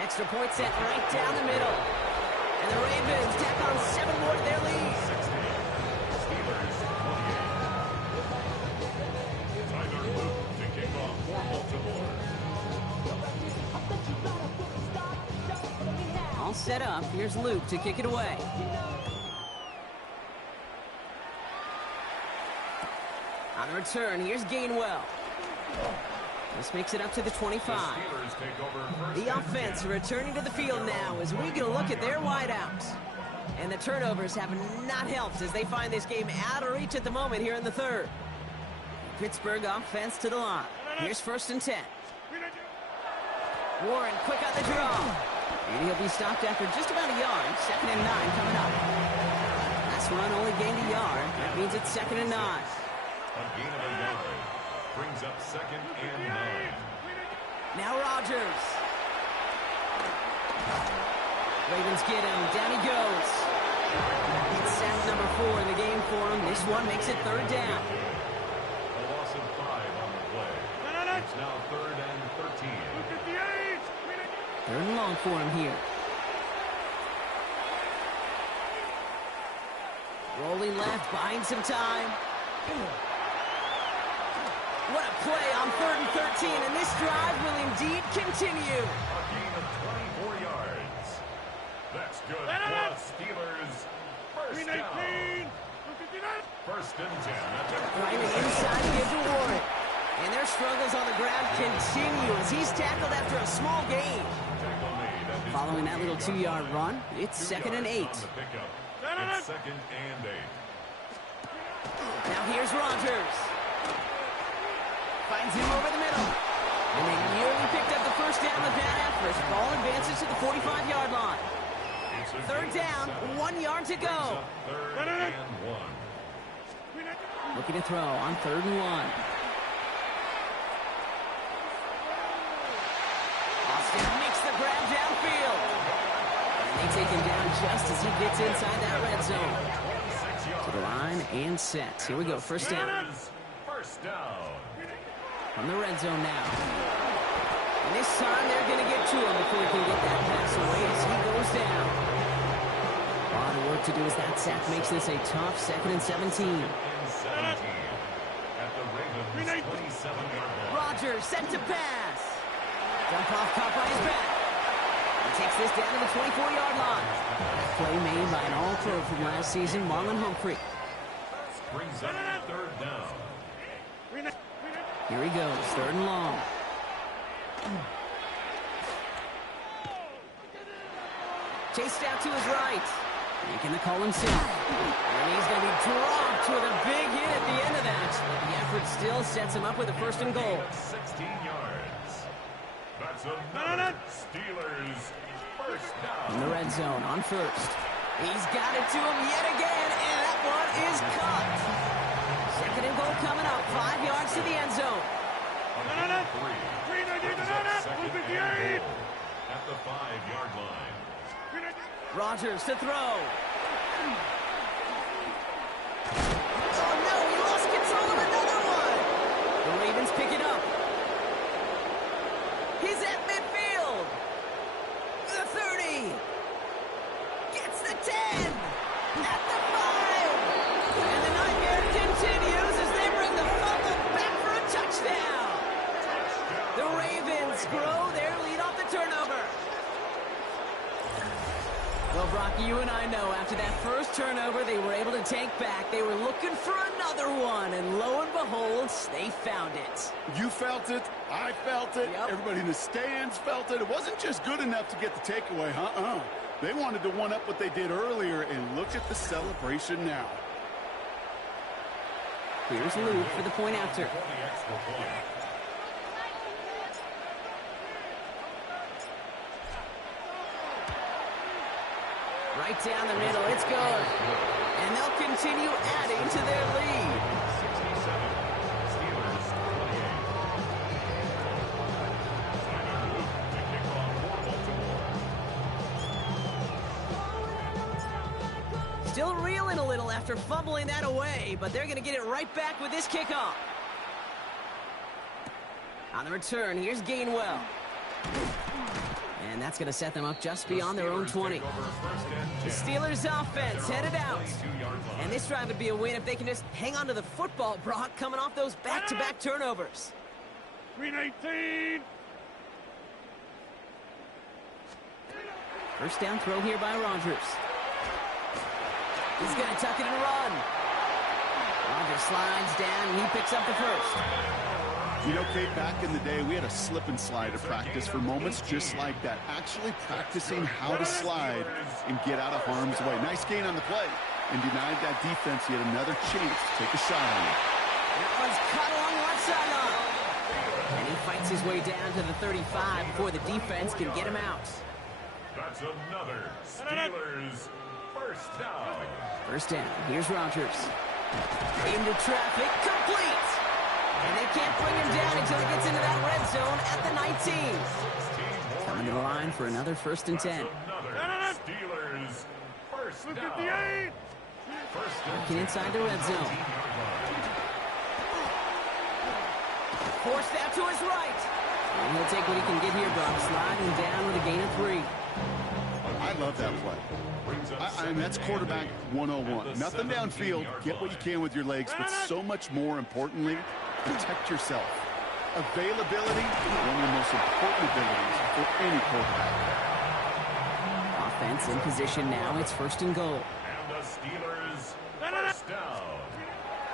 Extra point set right down the middle. And the Ravens tack on 7 more to their lead. All set up. Here's Luke to kick it away. On the return, here's Gainwell. This makes it up to the 25. The offense returning to the field now as we get a look at their wideouts. And the turnovers have not helped as they find this game out of reach at the moment here in the third. Pittsburgh offense to the line. Here's 1st and 10. Warren quick on the draw. And he'll be stopped after just about a yard. 2nd and 9 coming up. Last run only gained a yard. That means it's 2nd and 9. A gain of a yard brings up 2nd and 9. Now Rodgers. Ravens get him. Down he goes. It's sack number 4 in the game for him. This one makes it 3rd down. A loss of 5 on the play. It's now 3rd and 13. 3rd and long for him here. Rolling left, buying some time. What a play on 3rd and 13, and this drive will indeed continue. A gain of 24 yards. That's good for the Steelers. First down. 1st and 10. Driving inside to give to Warren. And their struggles on the ground continue as he's tackled after a small gain. Following that little 2-yard run, it's 2nd and 8. It's 2nd and 8. Now here's Rodgers. Finds him over the middle. And they nearly picked up the 1st down with that effort. Ball advances to the 45-yard line. 3rd down, 1 yard to go. 3rd and 1. Looking to throw on 3rd and 1. Austin makes the grab downfield. And they take him down just as he gets inside that red zone. To the line and set. Here we go, 1st down. First down. From the red zone now. And this time they're going to get to him before he can get that pass away as he goes down. A lot of work to do as that sack makes this a tough 2nd and 17. At the Ravens 27-yard line. Rodgers set to pass. Dump off caught by his back. He takes this down to the 24-yard line. Play made by an all-pro from last season, Marlon Humphrey. Brings up 3rd down. Here he goes, 3rd and long. Chased out to his right. Making the call himself. And he's going to be dropped with a big hit at the end of that. But the effort still sets him up with a 1st and goal. 16 yards. That's another Steelers 1st down. In the red zone on 1st. He's got it to him yet again, and that one is caught. 2nd and goal coming up, 5 yards to the end zone. At the 5-yard line. Rodgers to throw. Oh no, he lost control of another one. The Ravens pick it up. He's at midfield. The 30. Gets the 10. At the 5. And the nightmare continues as they bring the fumble back for a touchdown. The Ravens grow their lead off the turnover. Well, Brock, you and I know after that first turnover they were able to take back. They were looking for another one, and lo and behold, they found it. You felt it. I felt it. Yep. Everybody in the stands felt it. It wasn't just good enough to get the takeaway, They wanted to one-up what they did earlier, and look at the celebration now. Here's Luke for the point after. Right down the middle, it's good. And they'll continue adding to their lead. 67, Steelers 28. To kick off for Baltimore. Still reeling a little after fumbling that away, but they're going to get it right back with this kickoff. On the return, here's Gainwell. And that's going to set them up just beyond their own 20. The Steelers offense headed out. And this drive would be a win if they can just hang on to the football, Brock, coming off those back-to-back turnovers. 319. First down throw here by Rodgers. He's going to tuck it and run. Rodgers slides down, and he picks up the first. You know, Kate, back in the day, we had a slip and slide to practice for moments just like that. Actually practicing how to slide and get out of harm's way. Nice gain on the play. And denied that defense yet another chance to take a shot on it. That one's caught along the left sideline. And he fights his way down to the 35 before the defense can get him out. That's another Steelers first down. First down. Here's Rodgers. Into traffic. Complete. And they can't bring him down until he gets into that red zone at the 19. Coming to the line for another first and 10. Another Steelers first down. 58. Working inside the red zone. Forced out to his right. And he'll take what he can get here, Brock. Sliding down with a gain of 3. I love that play. I mean, that's quarterback 101. Nothing downfield. Get what you can with your legs, but so much more importantly, protect yourself. Availability is one of the most important abilities for any quarterback. Offense in position now. It's first and goal. And the Steelers first down.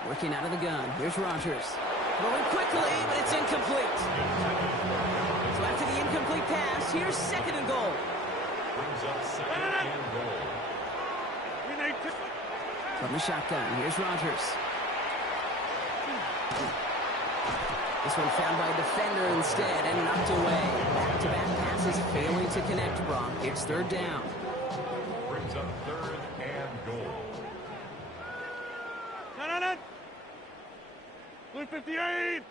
Working out of the gun. Here's Rodgers. Throwing quickly, but it's incomplete. So after the incomplete pass, here's second and goal. Brings up second and goal. From the shotgun, here's Rodgers. This one found by a defender instead and knocked away. Back-to-back passes failing to connect, Brock. It's third down. Brings up third and goal. 58.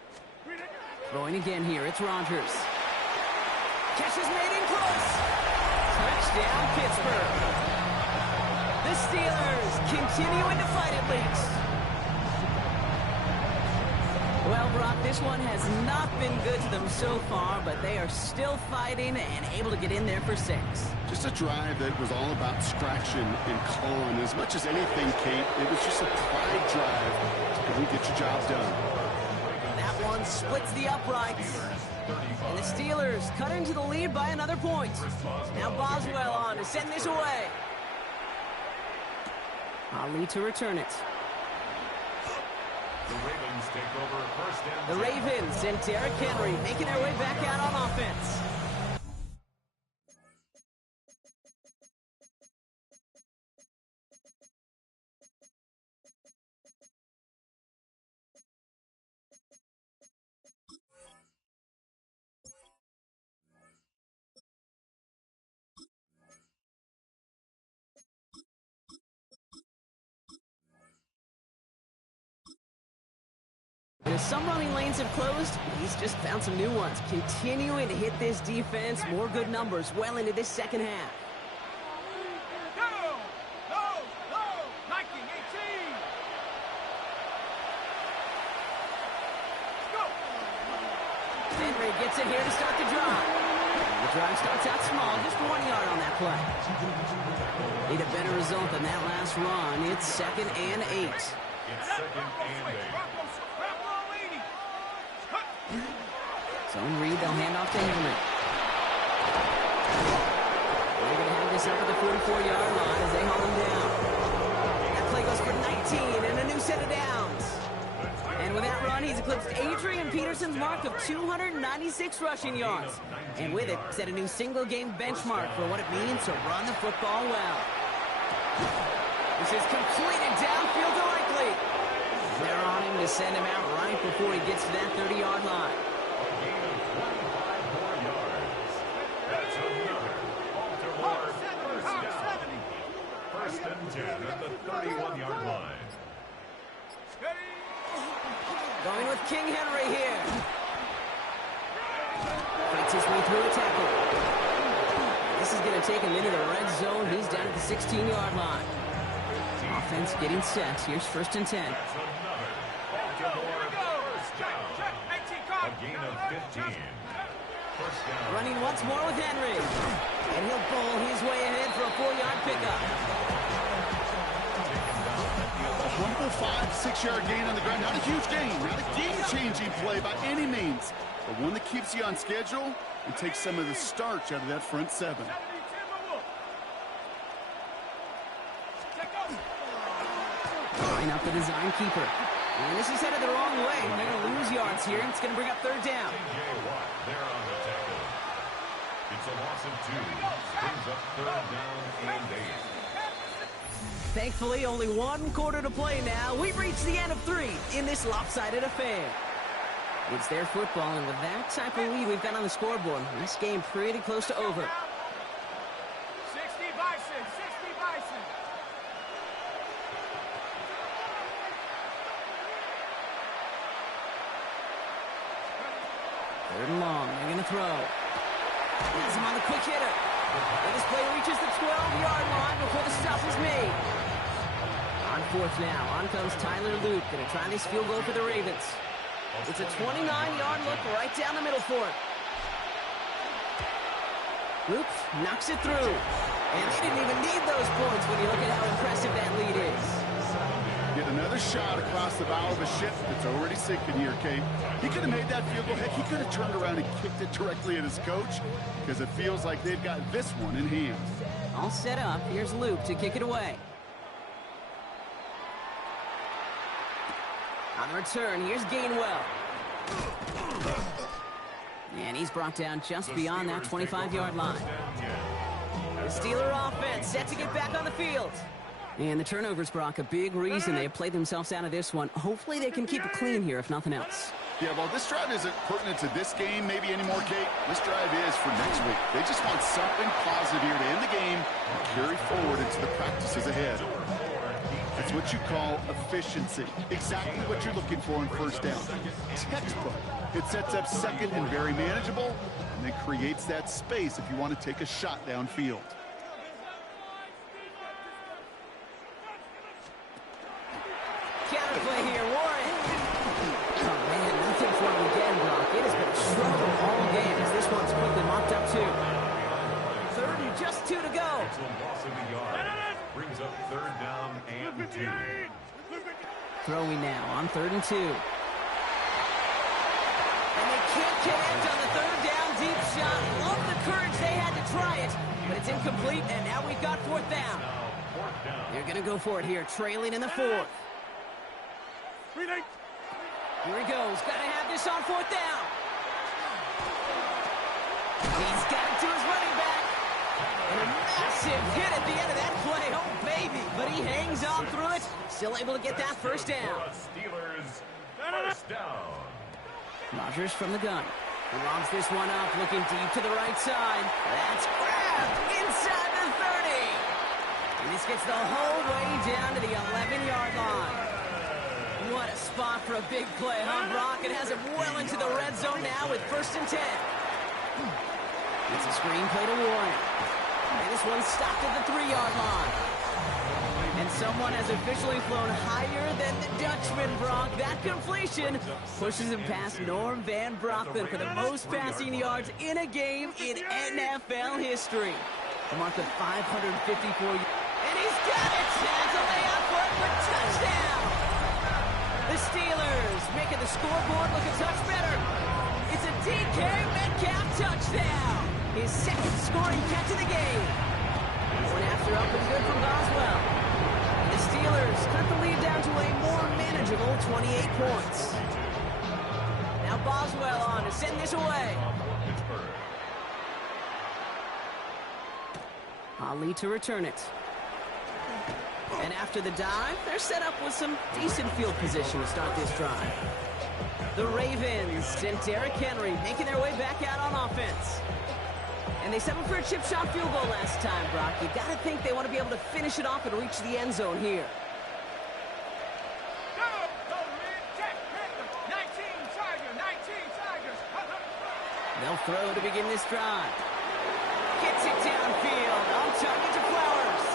Throwing again here, it's Rodgers. Catch is made in close. Touchdown, Pittsburgh. The Steelers continuing to fight at least. Well, Brock, this one has not been good to them so far, but they are still fighting and able to get in there for 6. Just a drive that was all about scratching and clawing. As much as anything, Kate, it was just a pride drive to go get your job done. That one splits the uprights. And the Steelers cut into the lead by another point. Now Boswell on to send this away. Ali to return it. The Ravens take over first and The Ravens and Derrick Henry making their way back out on offense. As some running lanes have closed, he's just found some new ones. Continuing to hit this defense, more good numbers well into this second half. Henry gets it here to start the drive. The drive starts out small, just 1 yard on that play. Need a better result than that last run. It's second and 8. It's second and 8. Zone read, they'll hand off to Henry. They're going to have this up at the 44-yard line as they haul him down. That play goes for 19 and a new set of downs. And with that run, he's eclipsed Adrian Peterson's mark of 296 rushing yards. And with it, set a new single-game benchmark for what it means to run the football well. This is completed downfield to Likely. They're on him to send him out right before he gets to that 30-yard line. First and 10 at the 31-yard line. Going with King Henry here. Fights his way through a tackle. This is going to take him into the red zone. He's down at the 16-yard line. Offense getting set. Here's first and 10. That's another Baltimore first down. A gain of 15. First down. Running once more with Henry. And he'll bowl his way ahead for a 4-yard pickup. A humble 5-6-yard gain on the ground. Not a huge gain. Not a game-changing play by any means. But one that keeps you on schedule and takes some of the starch out of that front seven. Line up the design keeper. And this is headed the wrong way. They're going to lose yards here. It's going to bring up third down. They're on the tackle. It's a loss of 2. Brings up third down and 8. Thankfully, only one quarter to play now. We've reached the end of 3 in this lopsided affair. It's their football, and with that type of lead we've got on the scoreboard, this game pretty close to over. 60 Bison, 60 Bison. Third and long, they're going to throw. Has him on the quick hitter. And this play reaches the 12-yard line before the stop is made. On fourth now, on comes Tyler Luke, going to try this field goal for the Ravens. It's a 29-yard look right down the middle for it. Luke knocks it through. And they didn't even need those points when you look at how impressive that lead is. Get another shot across the bow of a ship that's already sinking here, Kate. He could have made that field goal. Heck, he could have turned around and kicked it directly at his coach because it feels like they've got this one in hand. All set up. Here's Luke to kick it away. On the return, here's Gainwell. And he's brought down just beyond that 25-yard line. The Steeler offense set to get back on the field. And the turnovers, Brock, a big reason they have played themselves out of this one. Hopefully they can keep it clean here, if nothing else. Yeah, well, this drive isn't pertinent to this game maybe anymore, Kate. This drive is for next week. They just want something positive here to end the game and carry forward into the practices ahead. That's what you call efficiency. Exactly what you're looking for in first down. Textbook. It sets up second and very manageable, and then creates that space if you want to take a shot downfield. Counterplay here, Warren. Oh, man, nothing for him again, Brock. It has been a struggle all game as this one's quickly mopped up, too. Third and just 2 to go. It's a loss of a yard. Brings up third down and 2. Throwing now on 3rd and 2. And they can't connect on the third down deep shot. Love the courage they had to try it, but it's incomplete, and now we've got 4th down. They're going to go for it here, trailing in the 4th. Here he goes. Got to have this on 4th down. He's got it to his running back. And a massive hit at the end of that play. Oh, baby. But he hangs on through it. Still able to get that first down. Steelers first down. Rodgers from the gun. He lobs this one up, looking deep to the right side. That's grabbed inside the 30. And this gets the whole way down to the 11-yard line. What a spot for a big play, huh, Brock? It has him well into the red zone now with 1st and 10. It's a screen play to Warren. And this one's stopped at the 3-yard line. And someone has officially flown higher than the Dutchman, Brock. That completion pushes him past Norm Van Brocklin for the most passing yards in a game in NFL history. A mark of 554 yards. And he's got it! That's a layup for touchdown! The Steelers making the scoreboard look a touch better. It's a DK Metcalf touchdown. His 2nd scoring catch of the game. One after up and good from Boswell. And the Steelers Steelers cut the lead down to a more manageable 28 points. Now Boswell on to send this away. Ali to return it. And after the dive, they're set up with some decent field position to start this drive. The Ravens sent Derrick Henry making their way back out on offense. And they settled for a chip shot field goal last time, Brock. You got to think they want to be able to finish it off and reach the end zone here. They'll throw to begin this drive. Gets it downfield. On target to Flowers.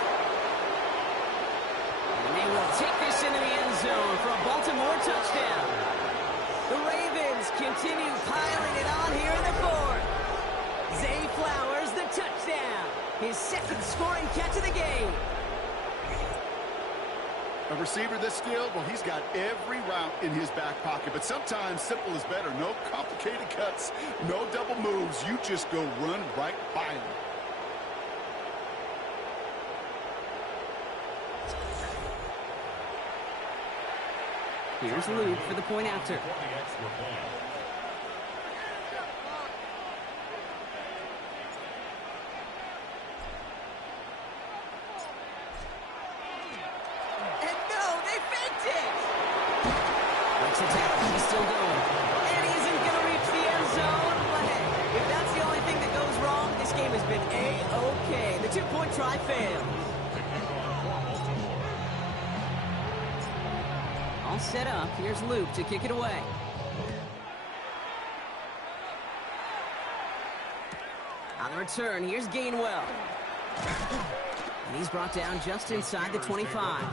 And they will take this into the end zone for a Baltimore touchdown. The Ravens continue piling it on here in the fourth. Zay Flowers, the touchdown. His second scoring catch of the game. A receiver this skilled, well, he's got every route in his back pocket. But sometimes simple is better. No complicated cuts, no double moves. You just go run right by him. Here's Luke for the point after. He's still going. And he isn't going to reach the end zone. But hey, if that's the only thing that goes wrong, this game has been A-OK. The two-point try failed. All set up. Here's Luke to kick it away. On the return, here's Gainwell. And he's brought down just inside the 25.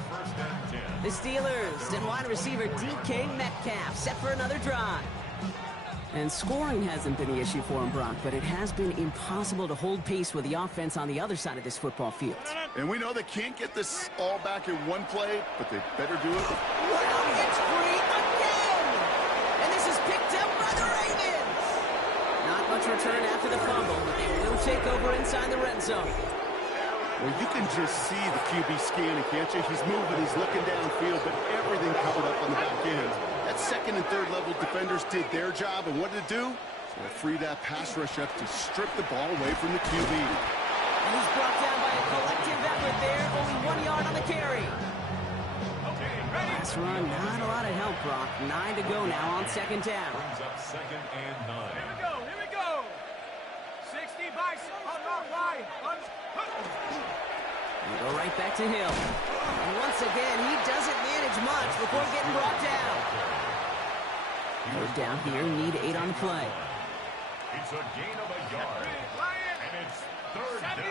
The Steelers and wide receiver DK Metcalf set for another drive. And scoring hasn't been the issue for him, Brock, but it has been impossible to hold pace with the offense on the other side of this football field. And we know they can't get this all back in one play, but they better do it. Wow, it's free again! And this is picked up by the Ravens! Not much return after the fumble, but they will take over inside the red zone. Well, you can just see the QB scanning, can't you? He's moving, he's looking downfield, but everything covered up on the back end. That second and third level defenders did their job, and what did it do? Well, free that pass rush up to strip the ball away from the QB. And he's brought down by a collective effort there, only 1 yard on the carry. Last run, not a lot of help, Brock. 9 to go now on second down. Brings up second and 9. Here we go. 60 Bison on the line. We go right back to Hill. And once again, he doesn't manage much before getting brought down. Third down here, need 8 on the play. It's a gain of a yard. And it's third down.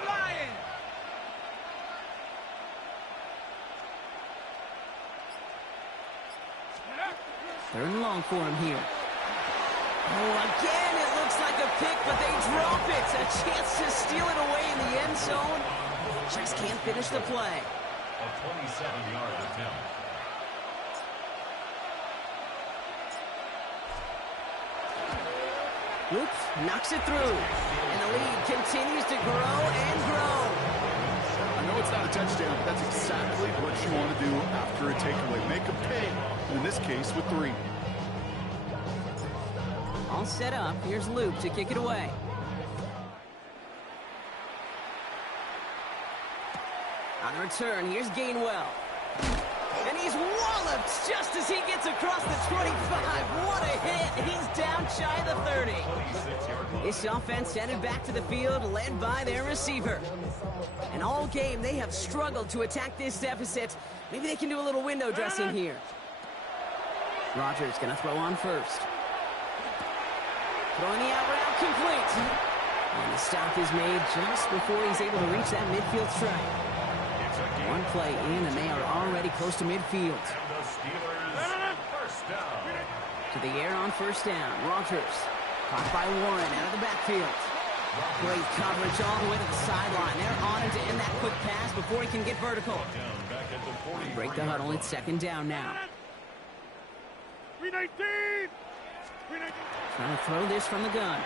Third and long for him here. Oh, again, it looks like a pick, but they drop it. A chance to steal it away in the end zone. Just can't finish the play. A 27-yard attempt. Oops, knocks it through. And the lead continues to grow and grow. I know it's not a touchdown, but that's exactly what you want to do after a takeaway. Make them pay, and in this case with 3. All set up. Here's Luke to kick it away. On the return, here's Gainwell. And he's walloped just as he gets across the 25. What a hit. He's down shy of the 30. This offense headed back to the field, led by their receiver. And all game, they have struggled to attack this deficit. Maybe they can do a little window dressing here. Rodgers going to throw on first. Throwing the out route complete. And the stop is made just before he's able to reach that midfield strike. One play in, and they are already close to midfield. To the air on first down. Rodgers caught by Warren out of the backfield. Great coverage all the way to the sideline. They're on him to end that quick pass before he can get vertical. Break the huddle. It's second down now. Trying to throw this from the gun.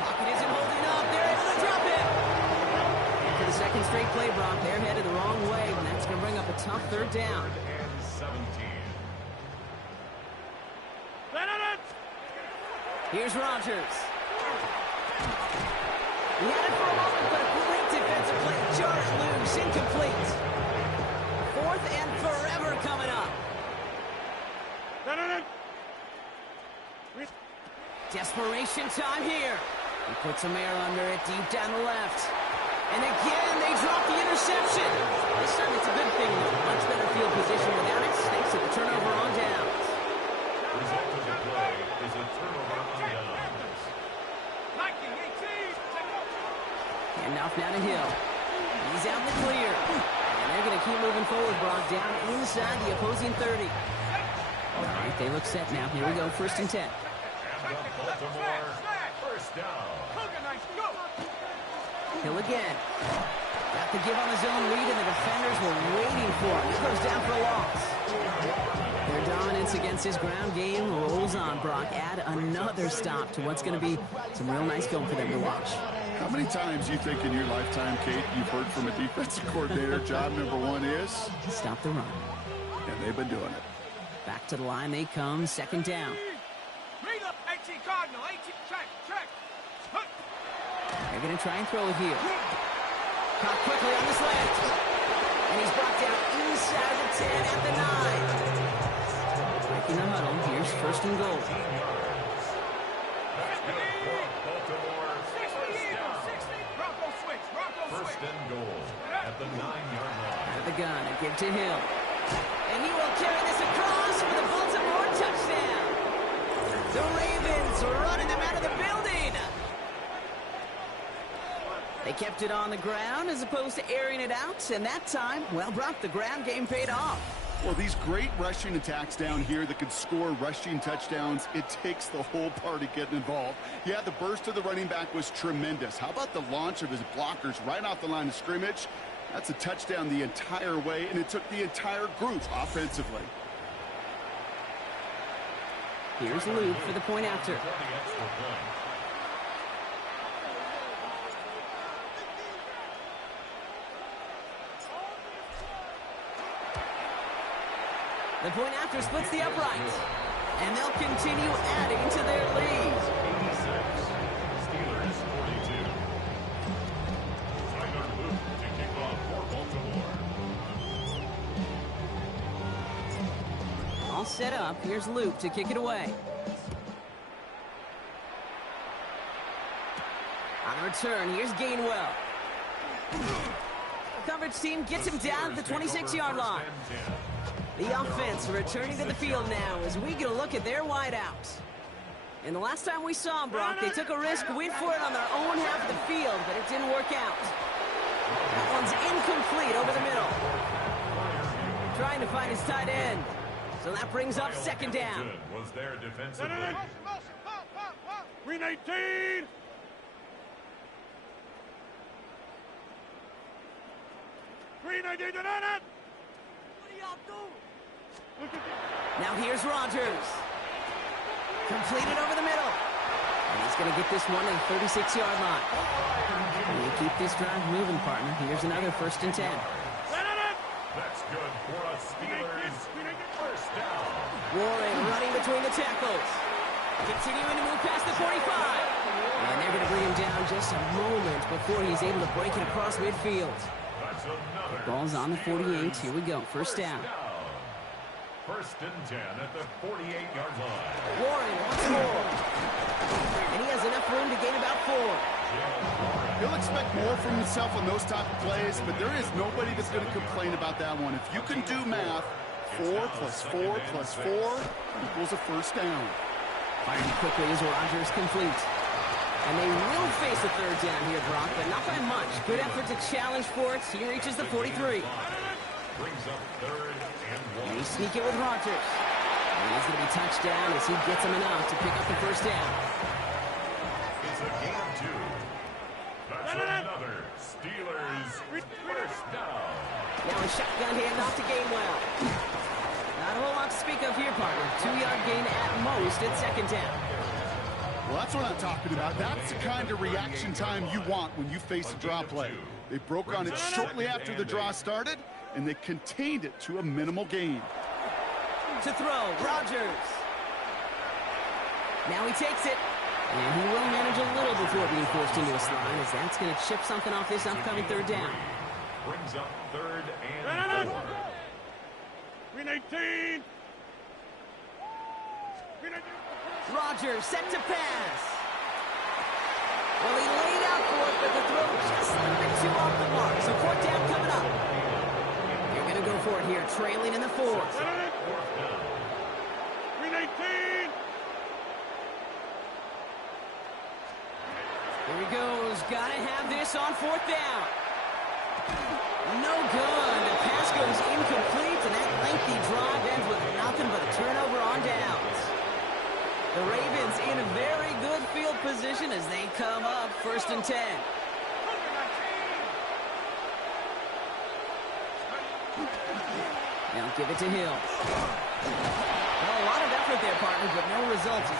Pocket isn't holding up. They're able to drop it. To the second second straight play, Brock. They're headed the wrong way, and that's going to bring up a tough third down. 17. Here's Rodgers. He had it for a moment, but a great defensive play. Jarred loose, incomplete. Fourth and forever coming up. Desperation time here. He puts some air under it, deep down the left. And again, they drop the interception. This time it's a good thing. Much better field position without it. Thanks to the turnover on downs. Result of the play is a turnover on downs. And off now to Hill. He's out in the clear. And they're going to keep moving forward, Brock, down inside the opposing 30. All right, they look set now. Here we go, 1st and 10. And the Baltimore first down. Hill again. Got the give on the zone read, and the defenders were waiting for him. He goes down for a loss. Their dominance against his ground game rolls on, Brock. Add another stop to what's going to be some real nice film for them to watch. How many times do you think in your lifetime, Kate, you've heard from a defensive coordinator, job number 1 is? Stop the run. And they've been doing it. Back to the line they come, 2nd down. They're going to try and throw it here. Caught quickly on the slant. And he's brought down inside the 10 at the 9. Breaking the huddle. Here's 1st and goal. First and goal at the 9-yard line. Out of the gun, a give to Hill. And he will carry this across for the Baltimore touchdown. The Ravens running them out of the building. They kept it on the ground as opposed to airing it out. And that time, well, Brock, the ground game paid off. Well, these great rushing attacks down here that could score rushing touchdowns, it takes the whole party getting involved. Yeah, the burst of the running back was tremendous. How about the launch of his blockers right off the line of scrimmage? That's a touchdown the entire way, and it took the entire group offensively. Here's Luke for the point after. The point after splits the uprights. And they'll continue adding to their lead. 86. Steelers 42. Tyler Luke to kick off for Baltimore. All set up. Here's Luke to kick it away. On the return, here's Gainwell. The coverage team gets him down at the 26-yard line. The offense returning to the field now as we get a look at their wideouts. And the last time we saw them, Brock, they took a risk, went for it on their own half of the field, but it didn't work out. That one's incomplete over the middle. Trying to find his tight end. So that brings up 2nd down. Was there defensively. 319. Now here's Rodgers. Completed over the middle. And he's going to get this one at the 36-yard line. And you keep this drive moving, partner. Here's another 1st and 10. That's good for a Steelers first down. Warren running between the tackles. Continuing to move past the 45. And they're going to bring him down just a moment before he's able to break it across midfield. That's another. Ball's on the 48. Here we go. First down. 1st and 10 at the 48-yard line. Warren once more. And he has enough room to gain about 4. He'll expect more from himself on those type of plays, but there is nobody that's going to complain about that one. If you can do math, 4 plus 4 plus 4 equals a first down. Firing quickly as Rodgers complete. And they will face a 3rd down here, Brock, but not by much. Good effort to challenge for it. He reaches the 43. Brings up 3rd and 1. And he sneak it with Rodgers. And he's going to be touched down as he gets him enough to pick up the first down. It's a gain of 2. That's another Steelers first down. Now a shotgun handoff to Gainwell. Not a whole lot to speak of here, partner. 2-yard gain at most at 2nd down. Well, that's what I'm talking about. That's the kind of reaction time you want when you face a draw play. They broke on it shortly after the draw started, and they contained it to a minimal gain. To throw, Rodgers. Now he takes it. And he will manage a little before being forced into a slide, as that's going to chip something off this upcoming third down. Brings up 3rd and 4. Green 18. Rodgers set to pass. Well, he laid out for it, but the throw just a little bit too off the mark. So 4th down coming up. They're going to go for it here, trailing in the 4th. Green 18. Here he goes. Got to have this on 4th down. No good. The pass goes incomplete, and that lengthy drive ends with nothing but a turnover on downs. The Ravens in a very good field position as they come up 1st and 10. Now give it to Hill. Well, a lot of effort there, partner, but no results.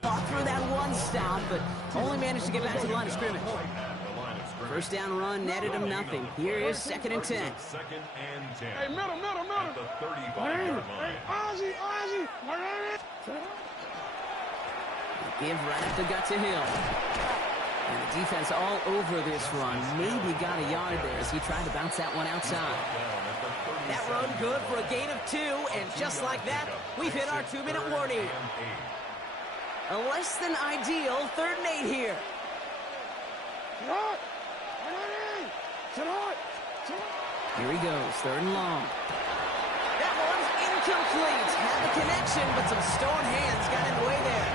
Fought through that one stop, but only managed to get back to the line of scrimmage. 1st down run netted him nothing. Here is 2nd and 10. 2nd and 10. Hey, middle. At the 35-yard line. Ozzy. Give right up the gut to Hill. And the defense all over this run. Maybe got a yard there as he tried to bounce that one outside. That run good for a gain of 2, and just like that, we've hit our 2-minute warning. A less than ideal 3rd and 8 here. Here he goes, 3rd and long. That one's incomplete. Had the connection, but some stone hands got in the way there.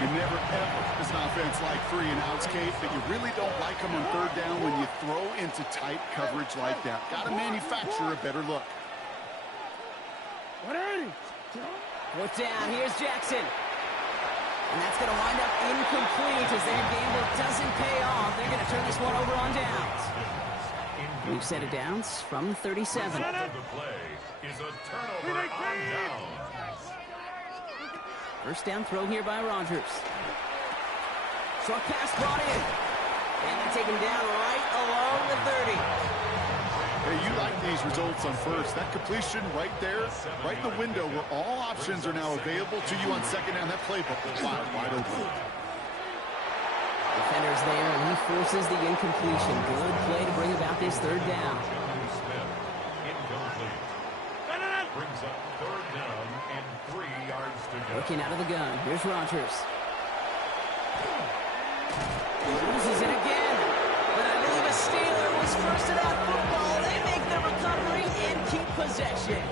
You never ever, as an offense, like 3 and outs, Kate, but you really don't like them on 3rd down when you throw into tight coverage like that. Got to manufacture a better look. 4th down, here's Jackson. And that's going to wind up incomplete as their gamble doesn't pay off. They're going to turn this one over on downs. We've set it downs from 37. The play is a turnover on downs. 1st down throw here by Rodgers. Short pass brought in. And they take him down right along the 30. Hey, you like these results on 1st. That completion right there, right in the window where all options are now available to you on 2nd down. That playbook is wide open. Defender's there, and he forces the incompletion. Good play to bring about this 3rd down. Incomplete. Brings up 3rd down and 3 yards to go. Looking out of the gun. Here's Rodgers. Loses it again. But I believe a Steeler was first to that football. They make the recovery and keep possession.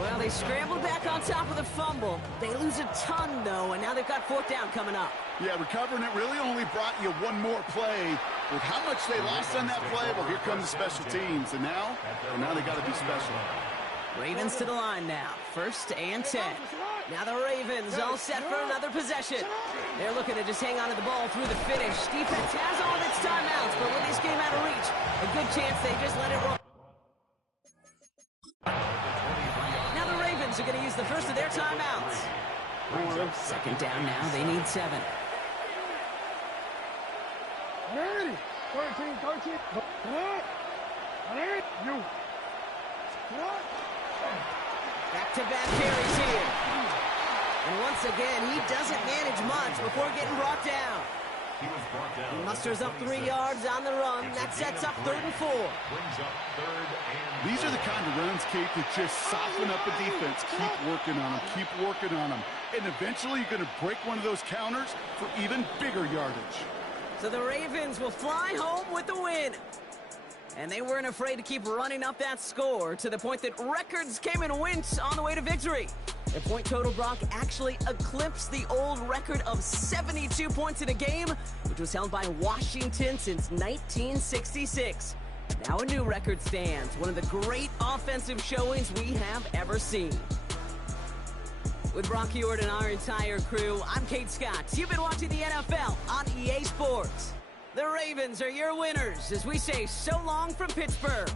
Well, they scrambled back on top of the fumble. They lose a ton, though, and now they've got 4th down coming up. Yeah, recovering it really only brought you one more play. With how much they lost on that play, well, here come the special teams. And now they got to be special. Ravens to the line now. 1st and 10. Now the Ravens all set for another possession. They're looking to just hang on to the ball through the finish. Defense has all of its timeouts, but with this game out of reach, a good chance they just let it roll. Now the Ravens are going to use the first of their timeouts. 2nd down now. They need 7. 13. Back-to-back carries here. And once again, he doesn't manage much before getting brought down. He musters up 3 yards on the run. That sets up 3rd and 4. These are the kind of runs, Kate, that just soften up a defense. Keep working on them. And eventually you're going to break one of those counters for even bigger yardage. So the Ravens will fly home with the win. And they weren't afraid to keep running up that score to the point that records came and went on the way to victory. Their point total, Brock, actually eclipsed the old record of 72 points in a game, which was held by Washington since 1966. Now a new record stands, one of the great offensive showings we have ever seen. With Brock Ewart and our entire crew, I'm Kate Scott. You've been watching the NFL on EA Sports. The Ravens are your winners as we say so long from Pittsburgh.